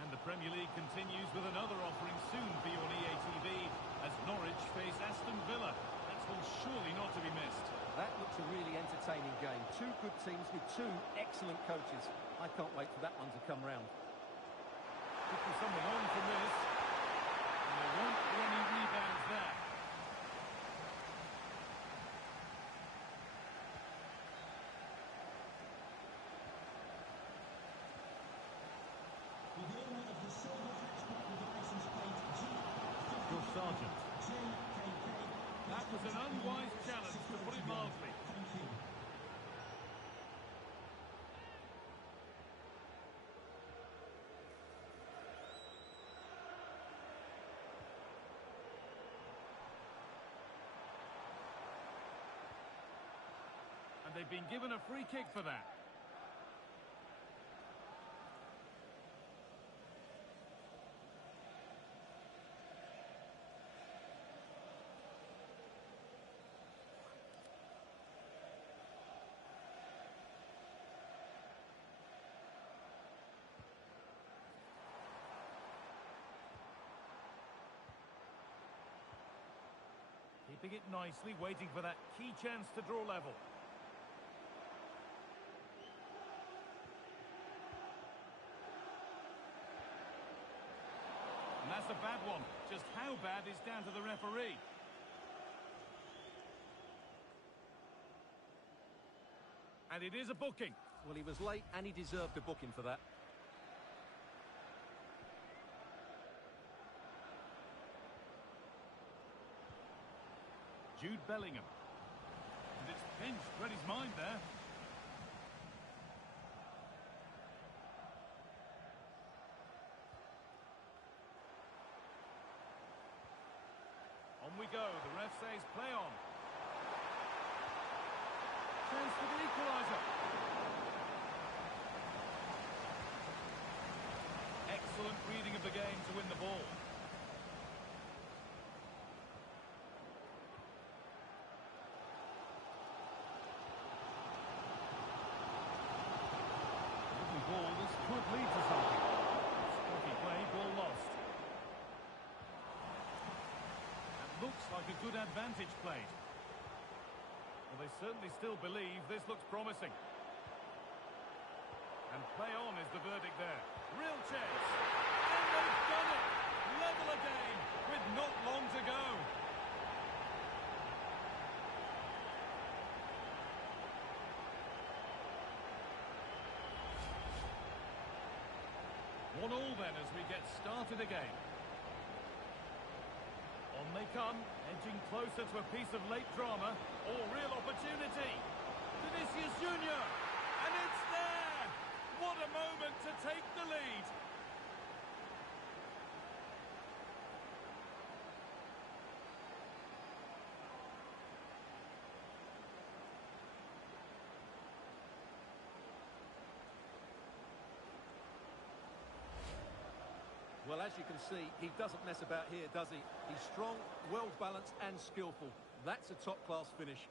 And the Premier League continues with another offering soon for you on EA TV as Norwich face Aston Villa. That's one surely not to be missed. That looks a really entertaining game. Two good teams with two excellent coaches. I can't wait for that one to come round. Could be something on from this. And there won't be any rebounds there. The owner of the silver hatchback with the license plate Your sergeant. GKK. That was an unwise challenge, to put it mildly. Thank you. And they've been given a free kick for that. Keeping it nicely, waiting for that key chance to draw level. And that's a bad one. Just how bad is down to the referee. And it is a booking. Well, he was late and he deserved a booking for that. Jude Bellingham. And it's pinched, read his mind there. On we go, the ref says play on. Chance for the equaliser. Excellent reading of the game to win the ball. Lovely ball, this could lead to something. Spotty play, ball lost. Looks like a good advantage played. Well, they certainly still believe this looks promising. And play on is the verdict there. Real chance. And they've done it! Level again with not long to go. One all then as we get started again. On they come, edging closer to a piece of late drama or real opportunity. Vinicius Junior, and it's there! What a moment to take the lead. Well, as you can see, he doesn't mess about here, does he? He's strong, well-balanced and skillful. That's a top-class finish.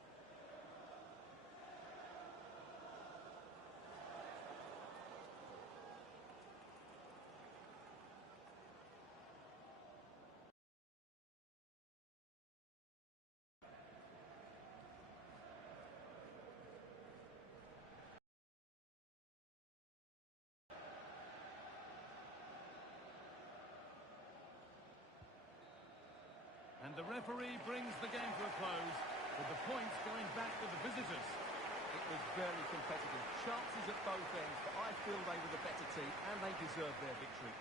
And the referee brings the game to a close, with the points going back to the visitors. It was very competitive. Chances at both ends, but I feel they were the better team and they deserved their victory.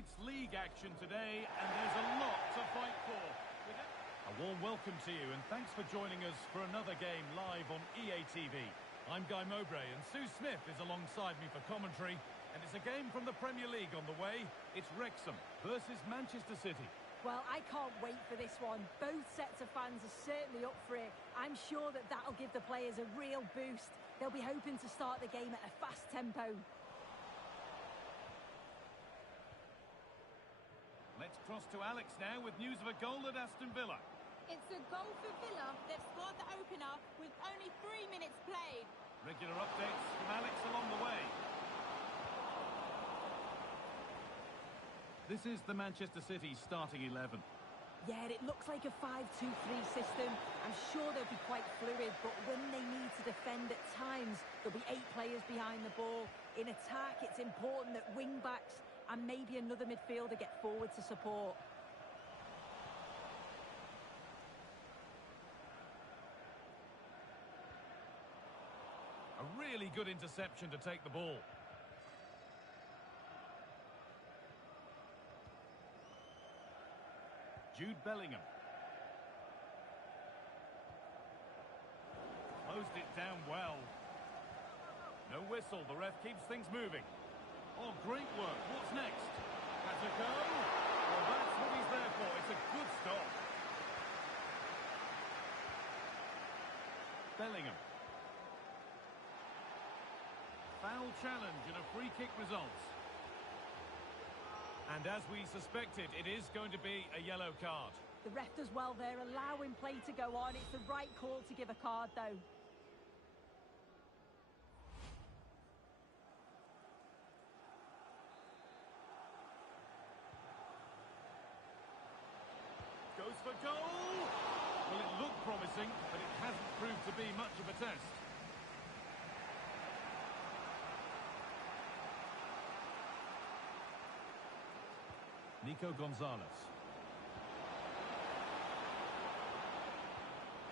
It's league action today, and there's a lot to fight for. A warm welcome to you, and thanks for joining us for another game live on EA TV. I'm Guy Mowbray, and Sue Smith is alongside me for commentary. And it's a game from the Premier League on the way. It's Wrexham versus Manchester City. Well, I can't wait for this one. Both sets of fans are certainly up for it. I'm sure that that'll give the players a real boost. They'll be hoping to start the game at a fast tempo. Let's cross to Alex now with news of a goal at Aston Villa. It's a goal for Villa. They've scored the opener with only 3 minutes played. Regular updates from Alex along the way. This is the Manchester City starting 11. Yeah, it looks like a 5-2-3 system. I'm sure they'll be quite fluid, but when they need to defend at times, there'll be 8 players behind the ball. In attack, it's important that wing-backs and maybe another midfielder get forward to support. A really good interception to take the ball. Jude Bellingham. Closed it down well. No whistle, the ref keeps things moving. Oh, great work. What's next? Has a go? Well, that's what he's there for. It's a good stop. Bellingham. Foul challenge and a free kick results. And as we suspected, it is going to be a yellow card. The ref does well there, allowing play to go on. It's the right call to give a card, though. Goes for goal! Well, it looked promising, but it hasn't proved to be much of a test. Nico Gonzalez.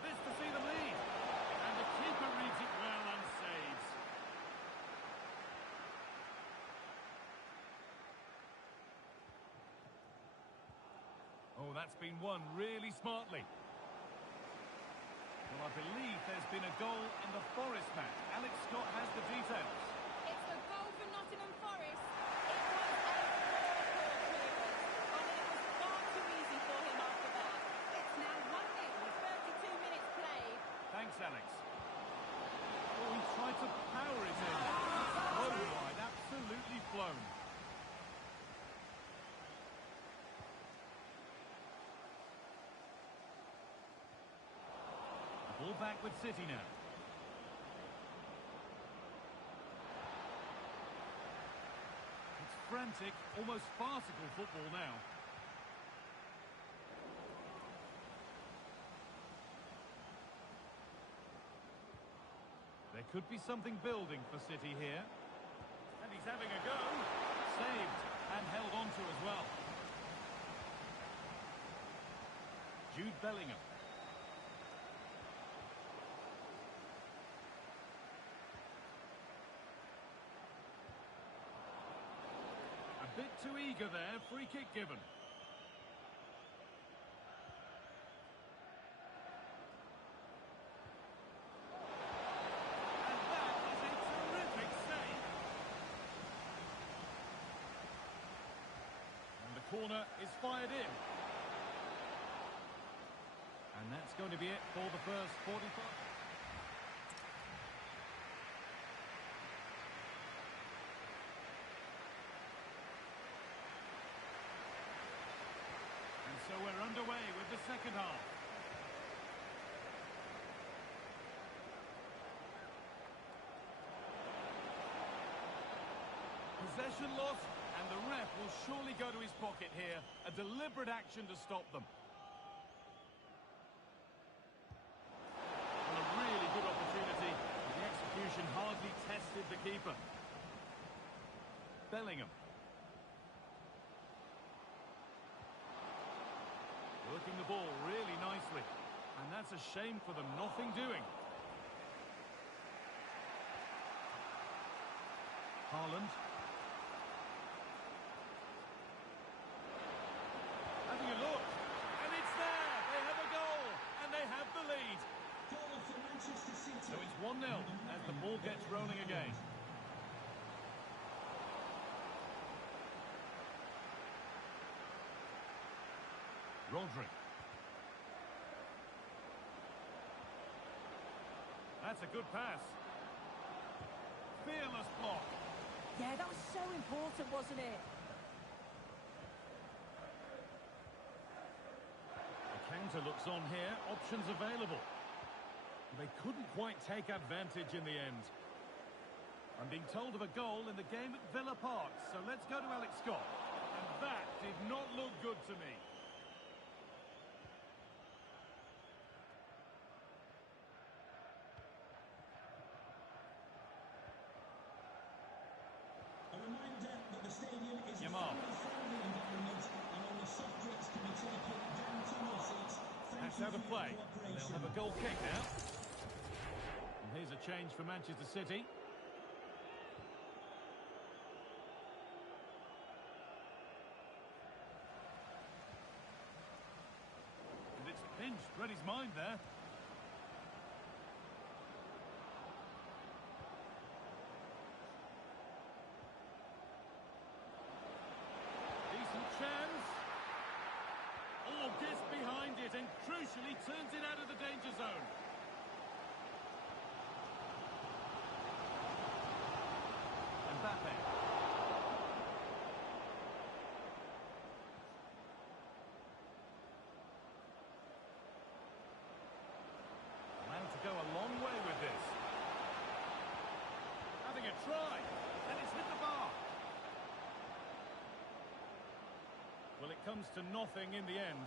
This to see them lead. And the keeper reads it well and saves. Oh, that's been won really smartly. Well, I believe there's been a goal in the Forest match. Alex Scott has the details. It's a goal for Nottingham Forest. It was a poor clearance, and it was far too easy for him after that. It's now 1-0 with 32 minutes played. Thanks, Alex. Oh, he tried to power it in. It's flown wide, absolutely flown. Ball back with City now. It's frantic, almost farcical football now. There could be something building for City here. And he's having a go. Saved and held on to as well. Jude Bellingham. A bit too eager there, free kick given. And that is a terrific save. And the corner is fired in. And that's going to be it for the first 45. So we're underway with the second half. Possession loss, and the ref will surely go to his pocket here. A deliberate action to stop them. Well, a really good opportunity. The execution hardly tested the keeper. Bellingham. Working the ball really nicely. And that's a shame for them, nothing doing. Haaland. 1-0 as the ball gets rolling again. Rodri. That's a good pass. Fearless block. Yeah, that was so important, wasn't it? The counter looks on here. Options available. They couldn't quite take advantage in the end. I'm being told of a goal in the game at Villa Park, so let's go to Alex Scott. And that did not look good to me. A reminder that the stadium is a Yamal. family-friendly environment and all the soft drinks can be taken down to your seats. Thank That's you out of for your play. They'll cooperation. have a goal kick now. And here's a change for Manchester City. And it's pinched. Read his mind there. Decent chance. Oh, gets behind it and crucially turns it out of the danger zone. Mbappe. Allowed to go a long way with this. Having a try, and it's hit the bar. Well, it comes to nothing in the end.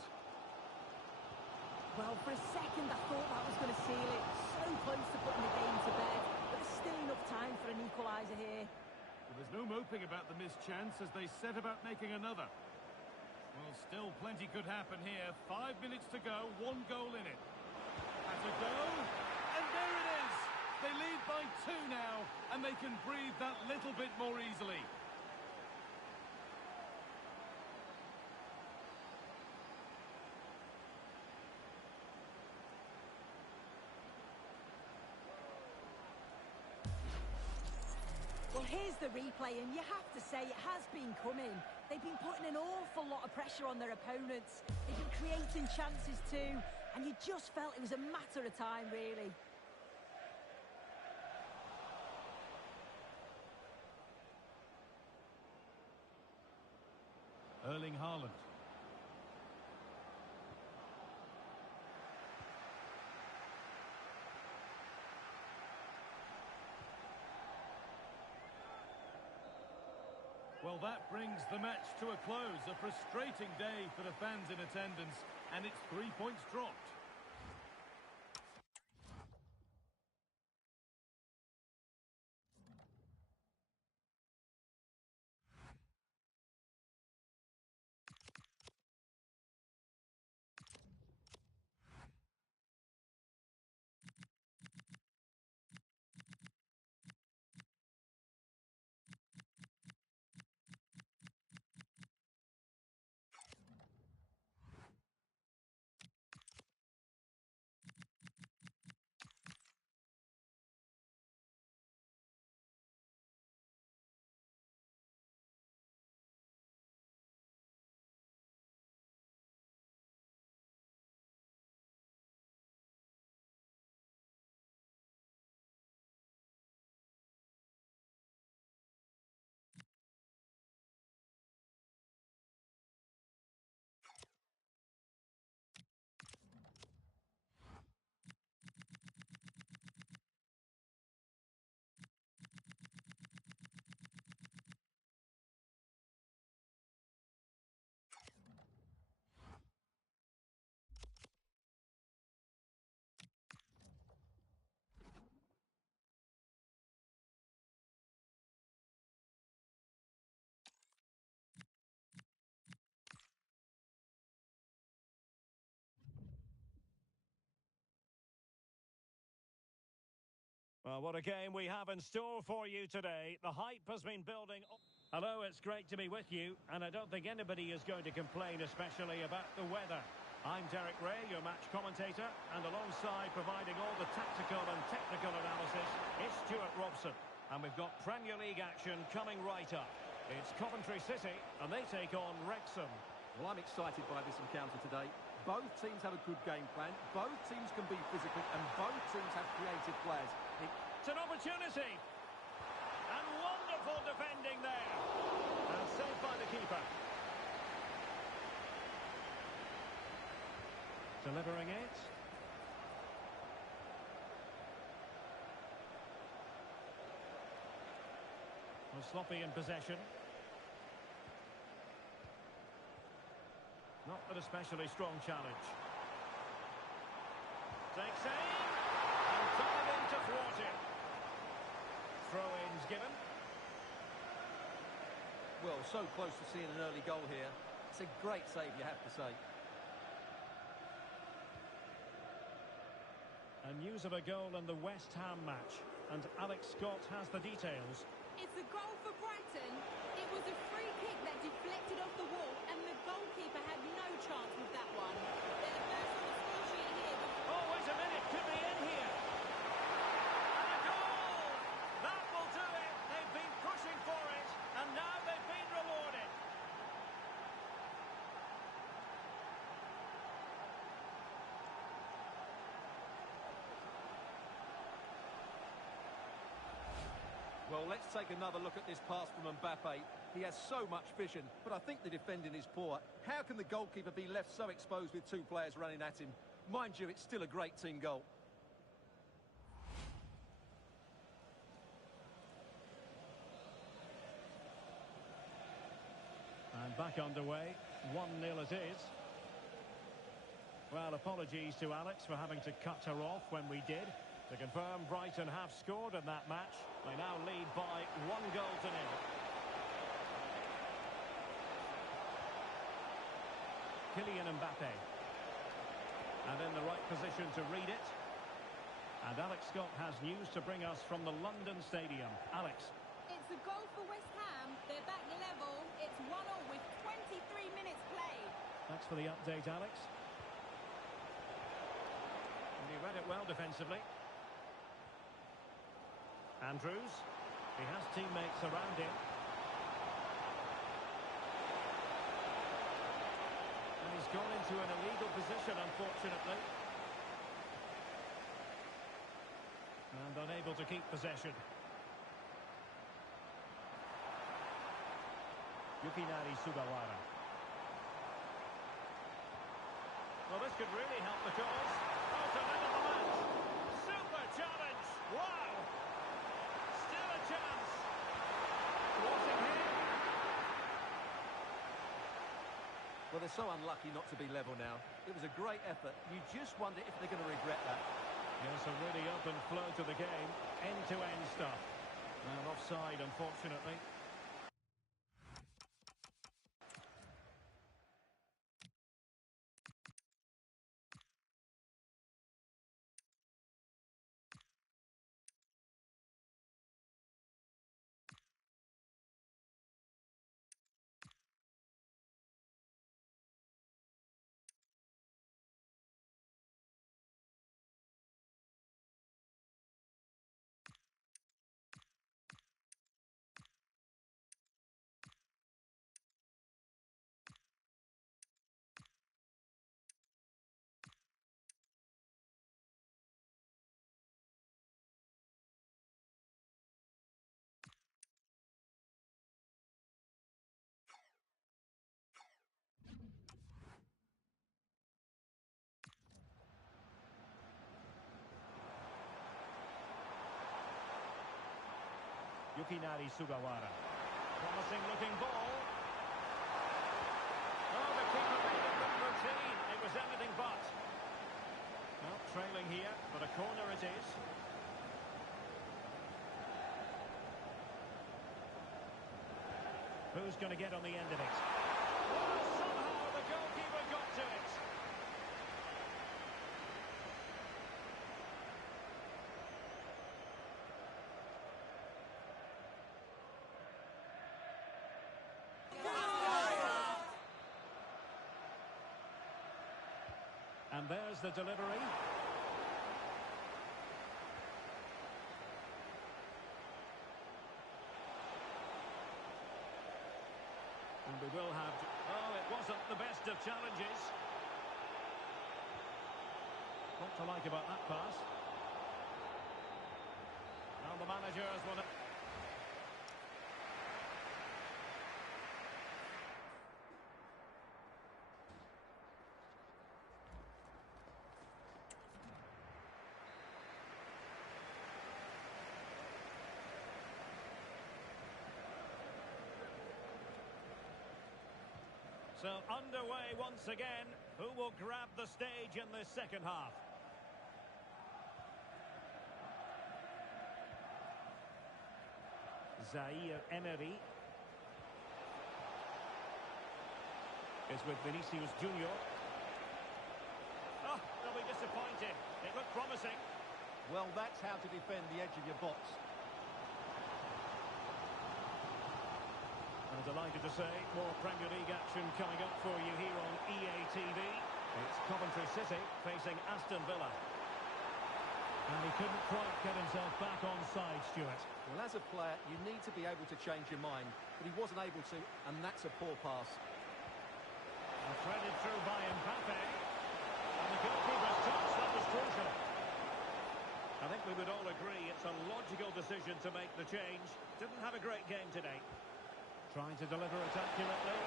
Well, for a second I thought that was going to seal it. So close to putting the game to bed. But there's still enough time for an equaliser here. Well, there's no moping about the missed chance as they set about making another. Well, still plenty could happen here. 5 minutes to go, 1 goal in it. Has a go, and there it is! They lead by 2 now, and they can breathe that little bit more easily. Well, here's the replay, and you have to say it has been coming. They've been putting an awful lot of pressure on their opponents. They've been creating chances too, and you just felt it was a matter of time, really. Erling Haaland. Well, that brings the match to a close. A frustrating day for the fans in attendance, and it's 3 points dropped. Well, what a game we have in store for you today. The hype has been building. Hello, it's great to be with you, and I don't think anybody is going to complain, especially about the weather. I'm Derek Ray, your match commentator, and alongside providing all the tactical and technical analysis Robson. And we've got Premier League action coming right up. It's Coventry City, and they take on Wrexham. Well, I'm excited by this encounter today. Both teams have a good game plan, both teams can be physical, and both teams have creative players. It's an opportunity. And wonderful defending there. And saved by the keeper. Delivering it. Was sloppy in possession. Not an especially strong challenge. Takes aim. And diving to thwart it. Throw-ins given. Well, so close to seeing an early goal here. It's a great save, you have to say. And news of a goal in the West Ham match. And Alex Scott has the details. It's a goal for Brighton. It was a free kick that deflected off the wall, and the goalkeeper had no chance with that one. They're the first on the score sheet here. Oh, wait a minute. Could be in here. And a goal! That will do it. They've been pushing for it, and now they've been rewarded. Well, let's take another look at this pass from Mbappe. He has so much vision, but I think the defending is poor. How can the goalkeeper be left so exposed with two players running at him? Mind you, it's still a great team goal. And back underway, 1-0 it is. Well, apologies to Alex for having to cut her off when we did. To confirm, Brighton have scored in that match. They now lead by 1-0. Kylian Mbappe. And in the right position to read it. And Alex Scott has news to bring us from the London Stadium. Alex. It's a goal for West Ham. They're back level. It's 1-0 with 23 minutes played. Thanks for the update, Alex. And he read it well defensively. Andrews. He has teammates around him. And he's gone into an illegal position, unfortunately. And unable to keep possession. Yukinari Sugawara. Well, this could really help the cause. Oh, to end of the match. Super challenge. Wow. Still a chance. Watching here. Well, they're so unlucky not to be level now. It was a great effort. You just wonder if they're going to regret that. Yes, a really open flow to the game. End-to-end stuff. And offside, unfortunately. Yukinari Sugawara. Promising looking ball. Oh, the keeper made it look routine. It was anything but. Well, trailing here, but a corner it is. Who's going to get on the end of it? Oh, somehow the goalkeeper got to it. And there's the delivery. will have... Oh, it wasn't the best of challenges. What to like about that pass? Now the managers want to... So underway once again. Who will grab the stage in this second half? Zaire Emery is with Vinicius Junior. Oh, they'll be disappointed. It looked promising. Well, that's how to defend the edge of your box. I'm delighted to say more Premier League action coming up for you here on EA TV. It's Coventry City facing Aston Villa. And he couldn't quite get himself back on side, Stuart. Well, as a player, you need to be able to change your mind, but he wasn't able to, and that's a poor pass. And threaded through by Mbappe. And the goalkeeper's touch, that was crucial. I think we would all agree it's a logical decision to make the change. Didn't have a great game today. Trying to deliver it accurately.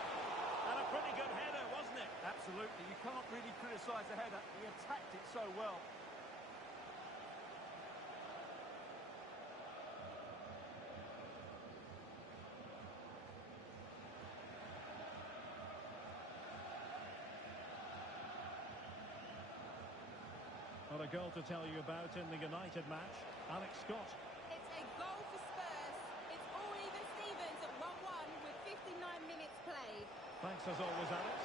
And a pretty good header, wasn't it? Absolutely. You can't really criticise the header. He attacked it so well. Well, a goal to tell you about in the United match. Alex Scott. It's a goal for Spurs. It's all even Stevens at 1-1 with 59 minutes played. Thanks as always, Alex.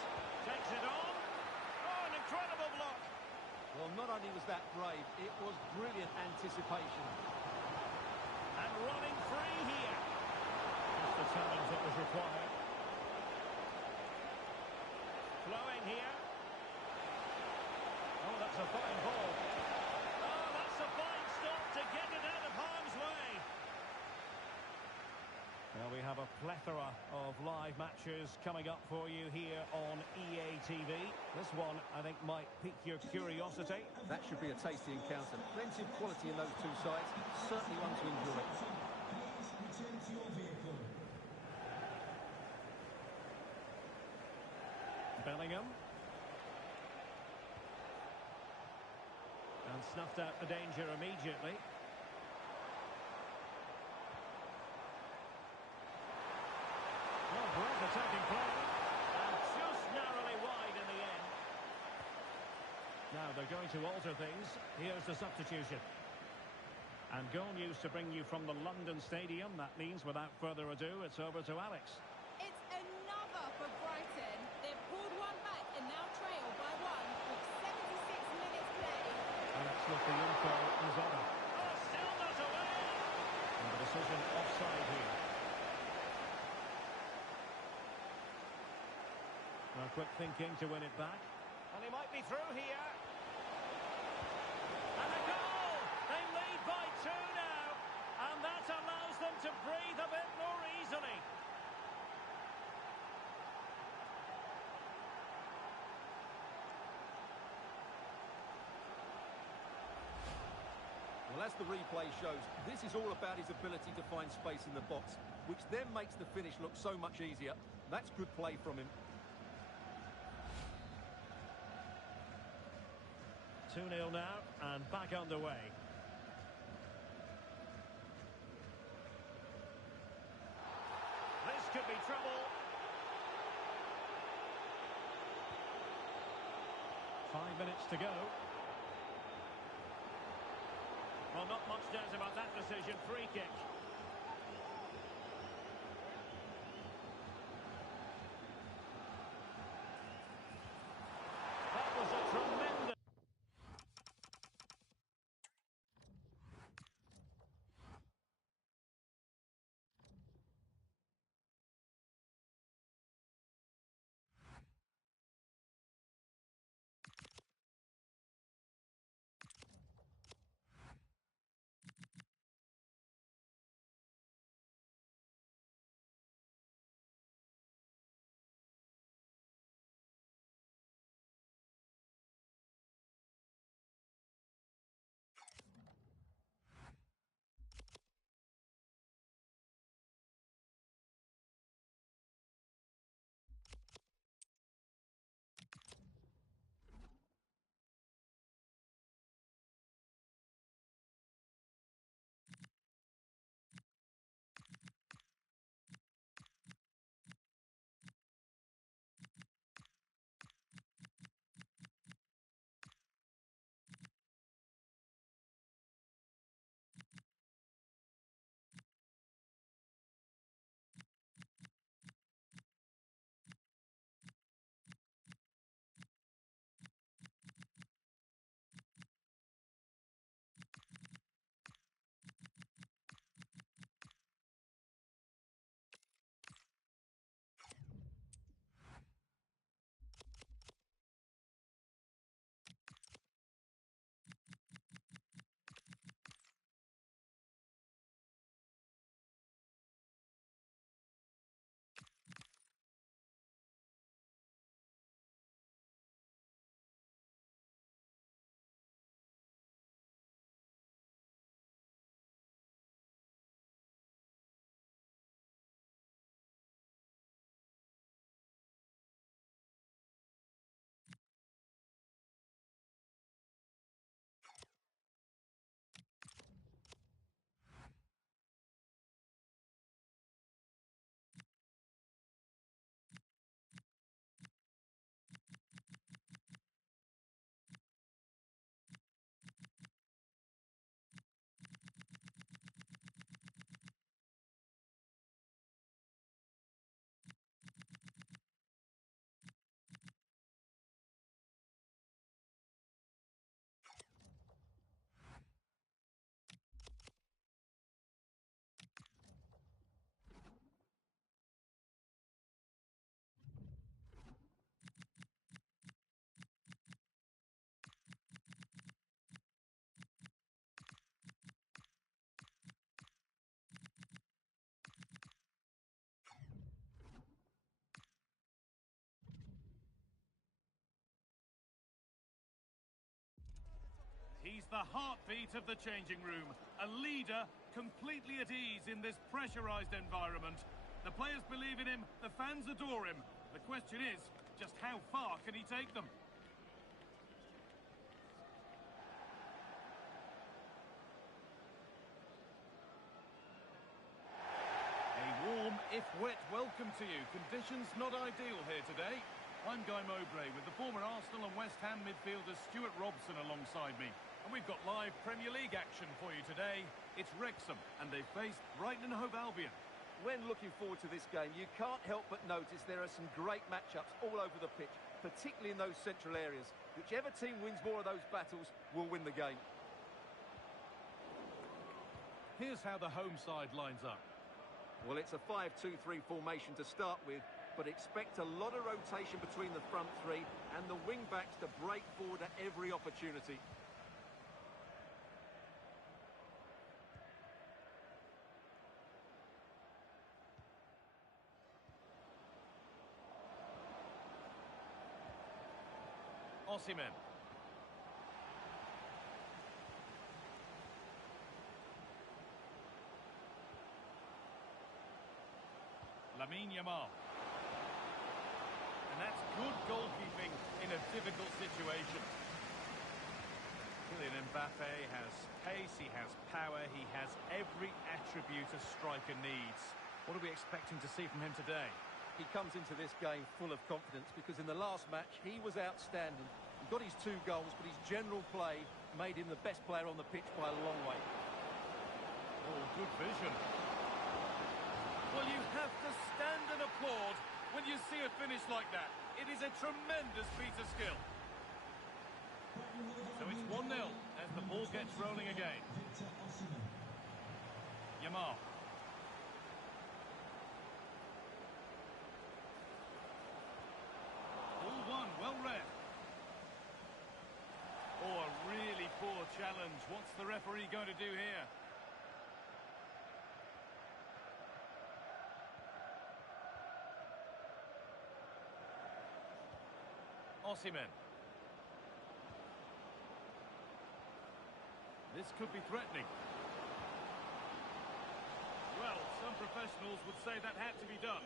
Takes it on. Oh, an incredible block. Well, not only was that brave, it was brilliant anticipation. And running free here. That's the challenge that was required. Flowing here. Oh, that's a fine ball. Oh, that's a fine stop to get it out of harm's way. Now we have a plethora of live matches coming up for you here on EA TV. This one, I think, might pique your curiosity. That should be a tasty encounter. Plenty of quality in those two sides. Certainly one to enjoy. Please return to your vehicle. Bellingham. And snuffed out the danger immediately. Oh, great attacking play. And just narrowly wide in the end. Now they're going to alter things. Here's the substitution. And goal news to bring you from the London Stadium. That means, without further ado, it's over to Alex. It's another for Brighton. They've pulled one back and now trail by one with 76 minutes played. And that's what the info is on. Oh, still not away! And the decision offside here. Now quick thinking to win it back. And he might be through here. And a goal! They lead by two now. And that allows them to breathe a bit more easily. Well, as the replay shows, this is all about his ability to find space in the box, which then makes the finish look so much easier. That's good play from him. 2-0 now, and back underway. This could be trouble. 5 minutes to go. Well, not much doubt about that decision. Free kick. He's the heartbeat of the changing room. A leader completely at ease in this pressurised environment. The players believe in him, the fans adore him. The question is, just how far can he take them? A warm, if wet, welcome to you. Conditions not ideal here today. I'm Guy Mowbray with the former Arsenal and West Ham midfielder Stuart Robson alongside me. And we've got live Premier League action for you today. It's Wrexham, and they face Brighton and Hove Albion. When looking forward to this game, you can't help but notice there are some great matchups all over the pitch, particularly in those central areas. Whichever team wins more of those battles will win the game. Here's how the home side lines up. Well, it's a 5-2-3 formation to start with, but expect a lot of rotation between the front three and the wing-backs to break forward at every opportunity. Osimhen. Lamine Yamal. And that's good goalkeeping in a difficult situation. Kylian Mbappe has pace, he has power, he has every attribute a striker needs. What are we expecting to see from him today? He comes into this game full of confidence because in the last match he was outstanding. He got his 2 goals, but his general play made him the best player on the pitch by a long way. Oh, good vision. Well, you have to stand and applaud when you see a finish like that. It is a tremendous piece of skill. So it's 1-0 as the ball gets rolling again. Yamal. Ball one, well read. Oh, a really poor challenge. What's the referee going to do here? Osimhen. This could be threatening. Well, some professionals would say that had to be done.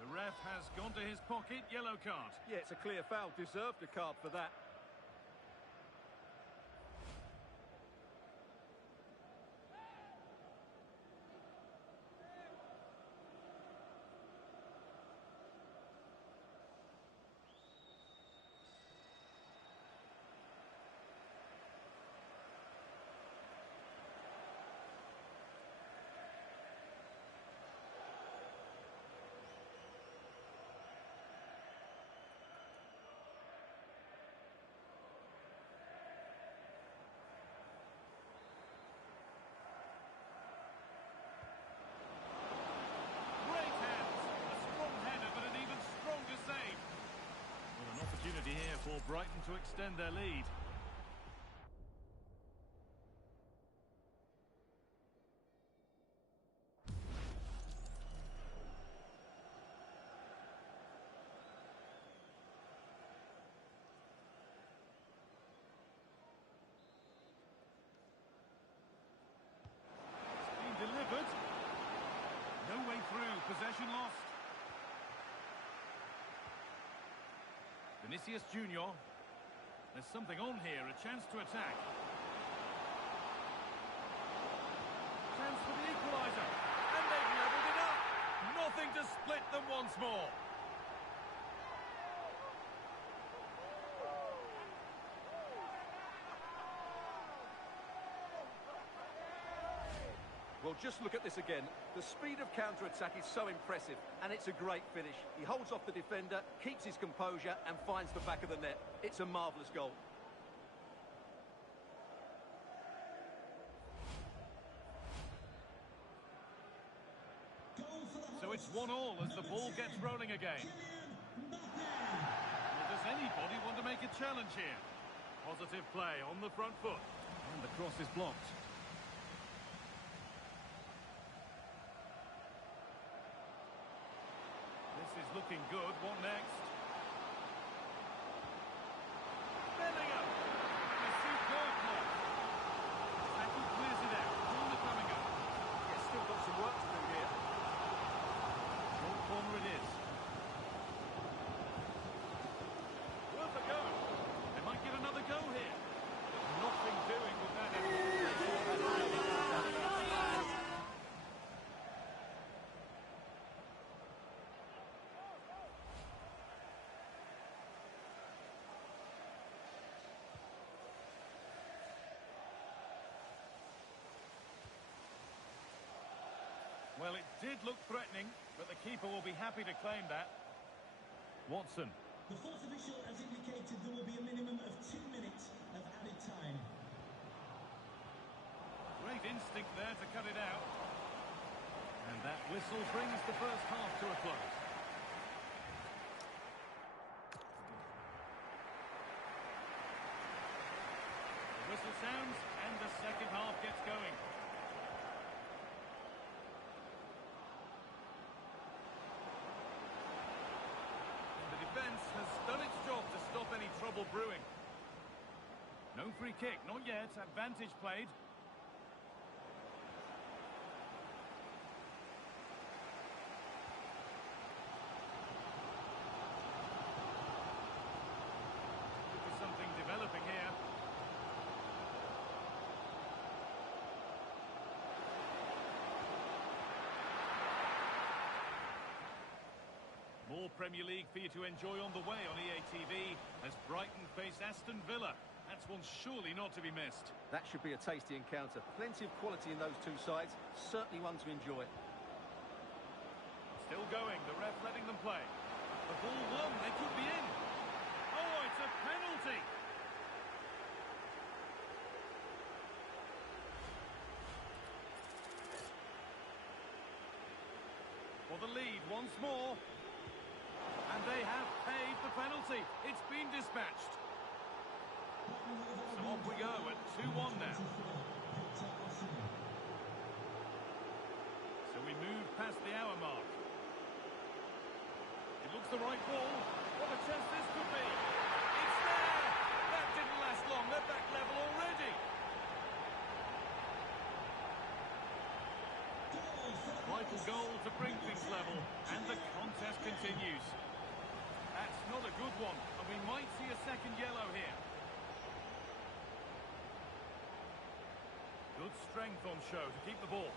The ref has gone to his pocket, yellow card. Yeah, it's a clear foul. Deserved a card for that. Here for Brighton to extend their lead. It's been delivered. No way through. Possession lost. Vinicius Junior. There's something on here, a chance to attack. Chance for the equaliser. And they've levelled it up. Nothing to split them once more. Well, just look at this again. The speed of counter-attack is so impressive, and it's a great finish. He holds off the defender, keeps his composure, and finds the back of the net. It's a marvellous goal. So it's 1-1 as the ball gets rolling again. Well, does anybody want to make a challenge here? Positive play on the front foot. And the cross is blocked. looking good. What next? Bellingham. A superb block. Tackle clears it out. Corner coming up. Yeah, still got some work to do here. Short corner it is. Worth a go. They might get another go here. But nothing doing with that effort. Well, it did look threatening, but the keeper will be happy to claim that. Watson. The fourth official has indicated there will be a minimum of 2 minutes of added time. Great instinct there to cut it out. And that whistle brings the first half to a close. The whistle sounds and the second half gets going. The defence has done its job to stop any trouble brewing. No free kick, not yet. Advantage played. Could be something developing here. More Premier League for you to enjoy on the way on EA TV as Brighton face Aston Villa. That's one surely not to be missed. That should be a tasty encounter. Plenty of quality in those two sides. Certainly one to enjoy. Still going, the ref letting them play. The ball won, they could be in. Oh, it's a penalty! For the lead once more. And they have paid the penalty. It's been dispatched. So off we go at 2-1 now. So we move past the hour mark. It looks the right ball. What a chance this could be. It's there. That didn't last long. They're back level already. Vital goal to bring things level. And the contest continues. That's not a good one. And we might see a second yellow here. Good strength on show to keep the ball.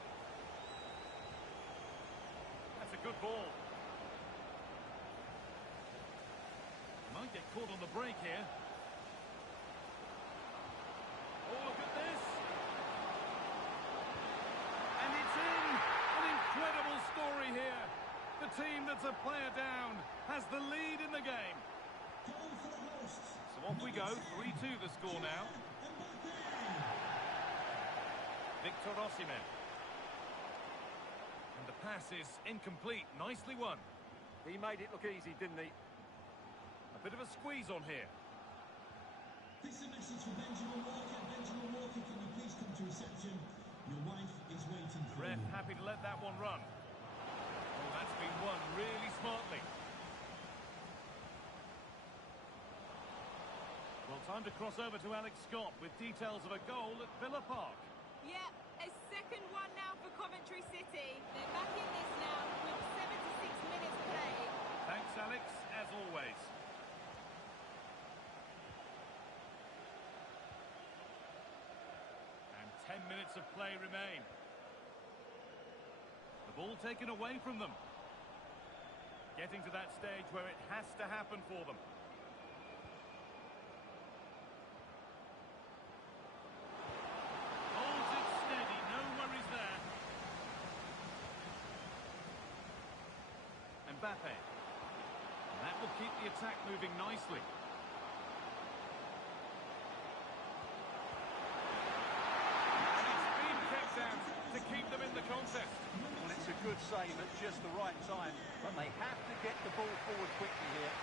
That's a good ball. Might get caught on the break here. Oh, look at this. And it's in. An incredible story here. The team that's a player down has the lead in the game. So off we go. 3-2 the score now. Victor Osimhen. And the pass is incomplete. Nicely won. He made it look easy, didn't he? A bit of a squeeze on here. This is a message for Benjamin Walker. Benjamin Walker, can you please come to reception? Your wife is waiting for Ref you. happy to let that one run. Oh, that's been won really smartly. Well, time to cross over to Alex Scott with details of a goal at Villa Park. Yeah, a second one now for Coventry City. They're back in this now with 76 minutes played. Thanks, Alex, as always. And 10 minutes of play remain. The ball taken away from them. Getting to that stage where it has to happen for them. Holds it steady, no worries there. Mbappe. And that will keep the attack moving nicely. And it's been kept out to keep them in the contest. Well, it's a good save at just the right time, but they have to get the ball forward quickly here.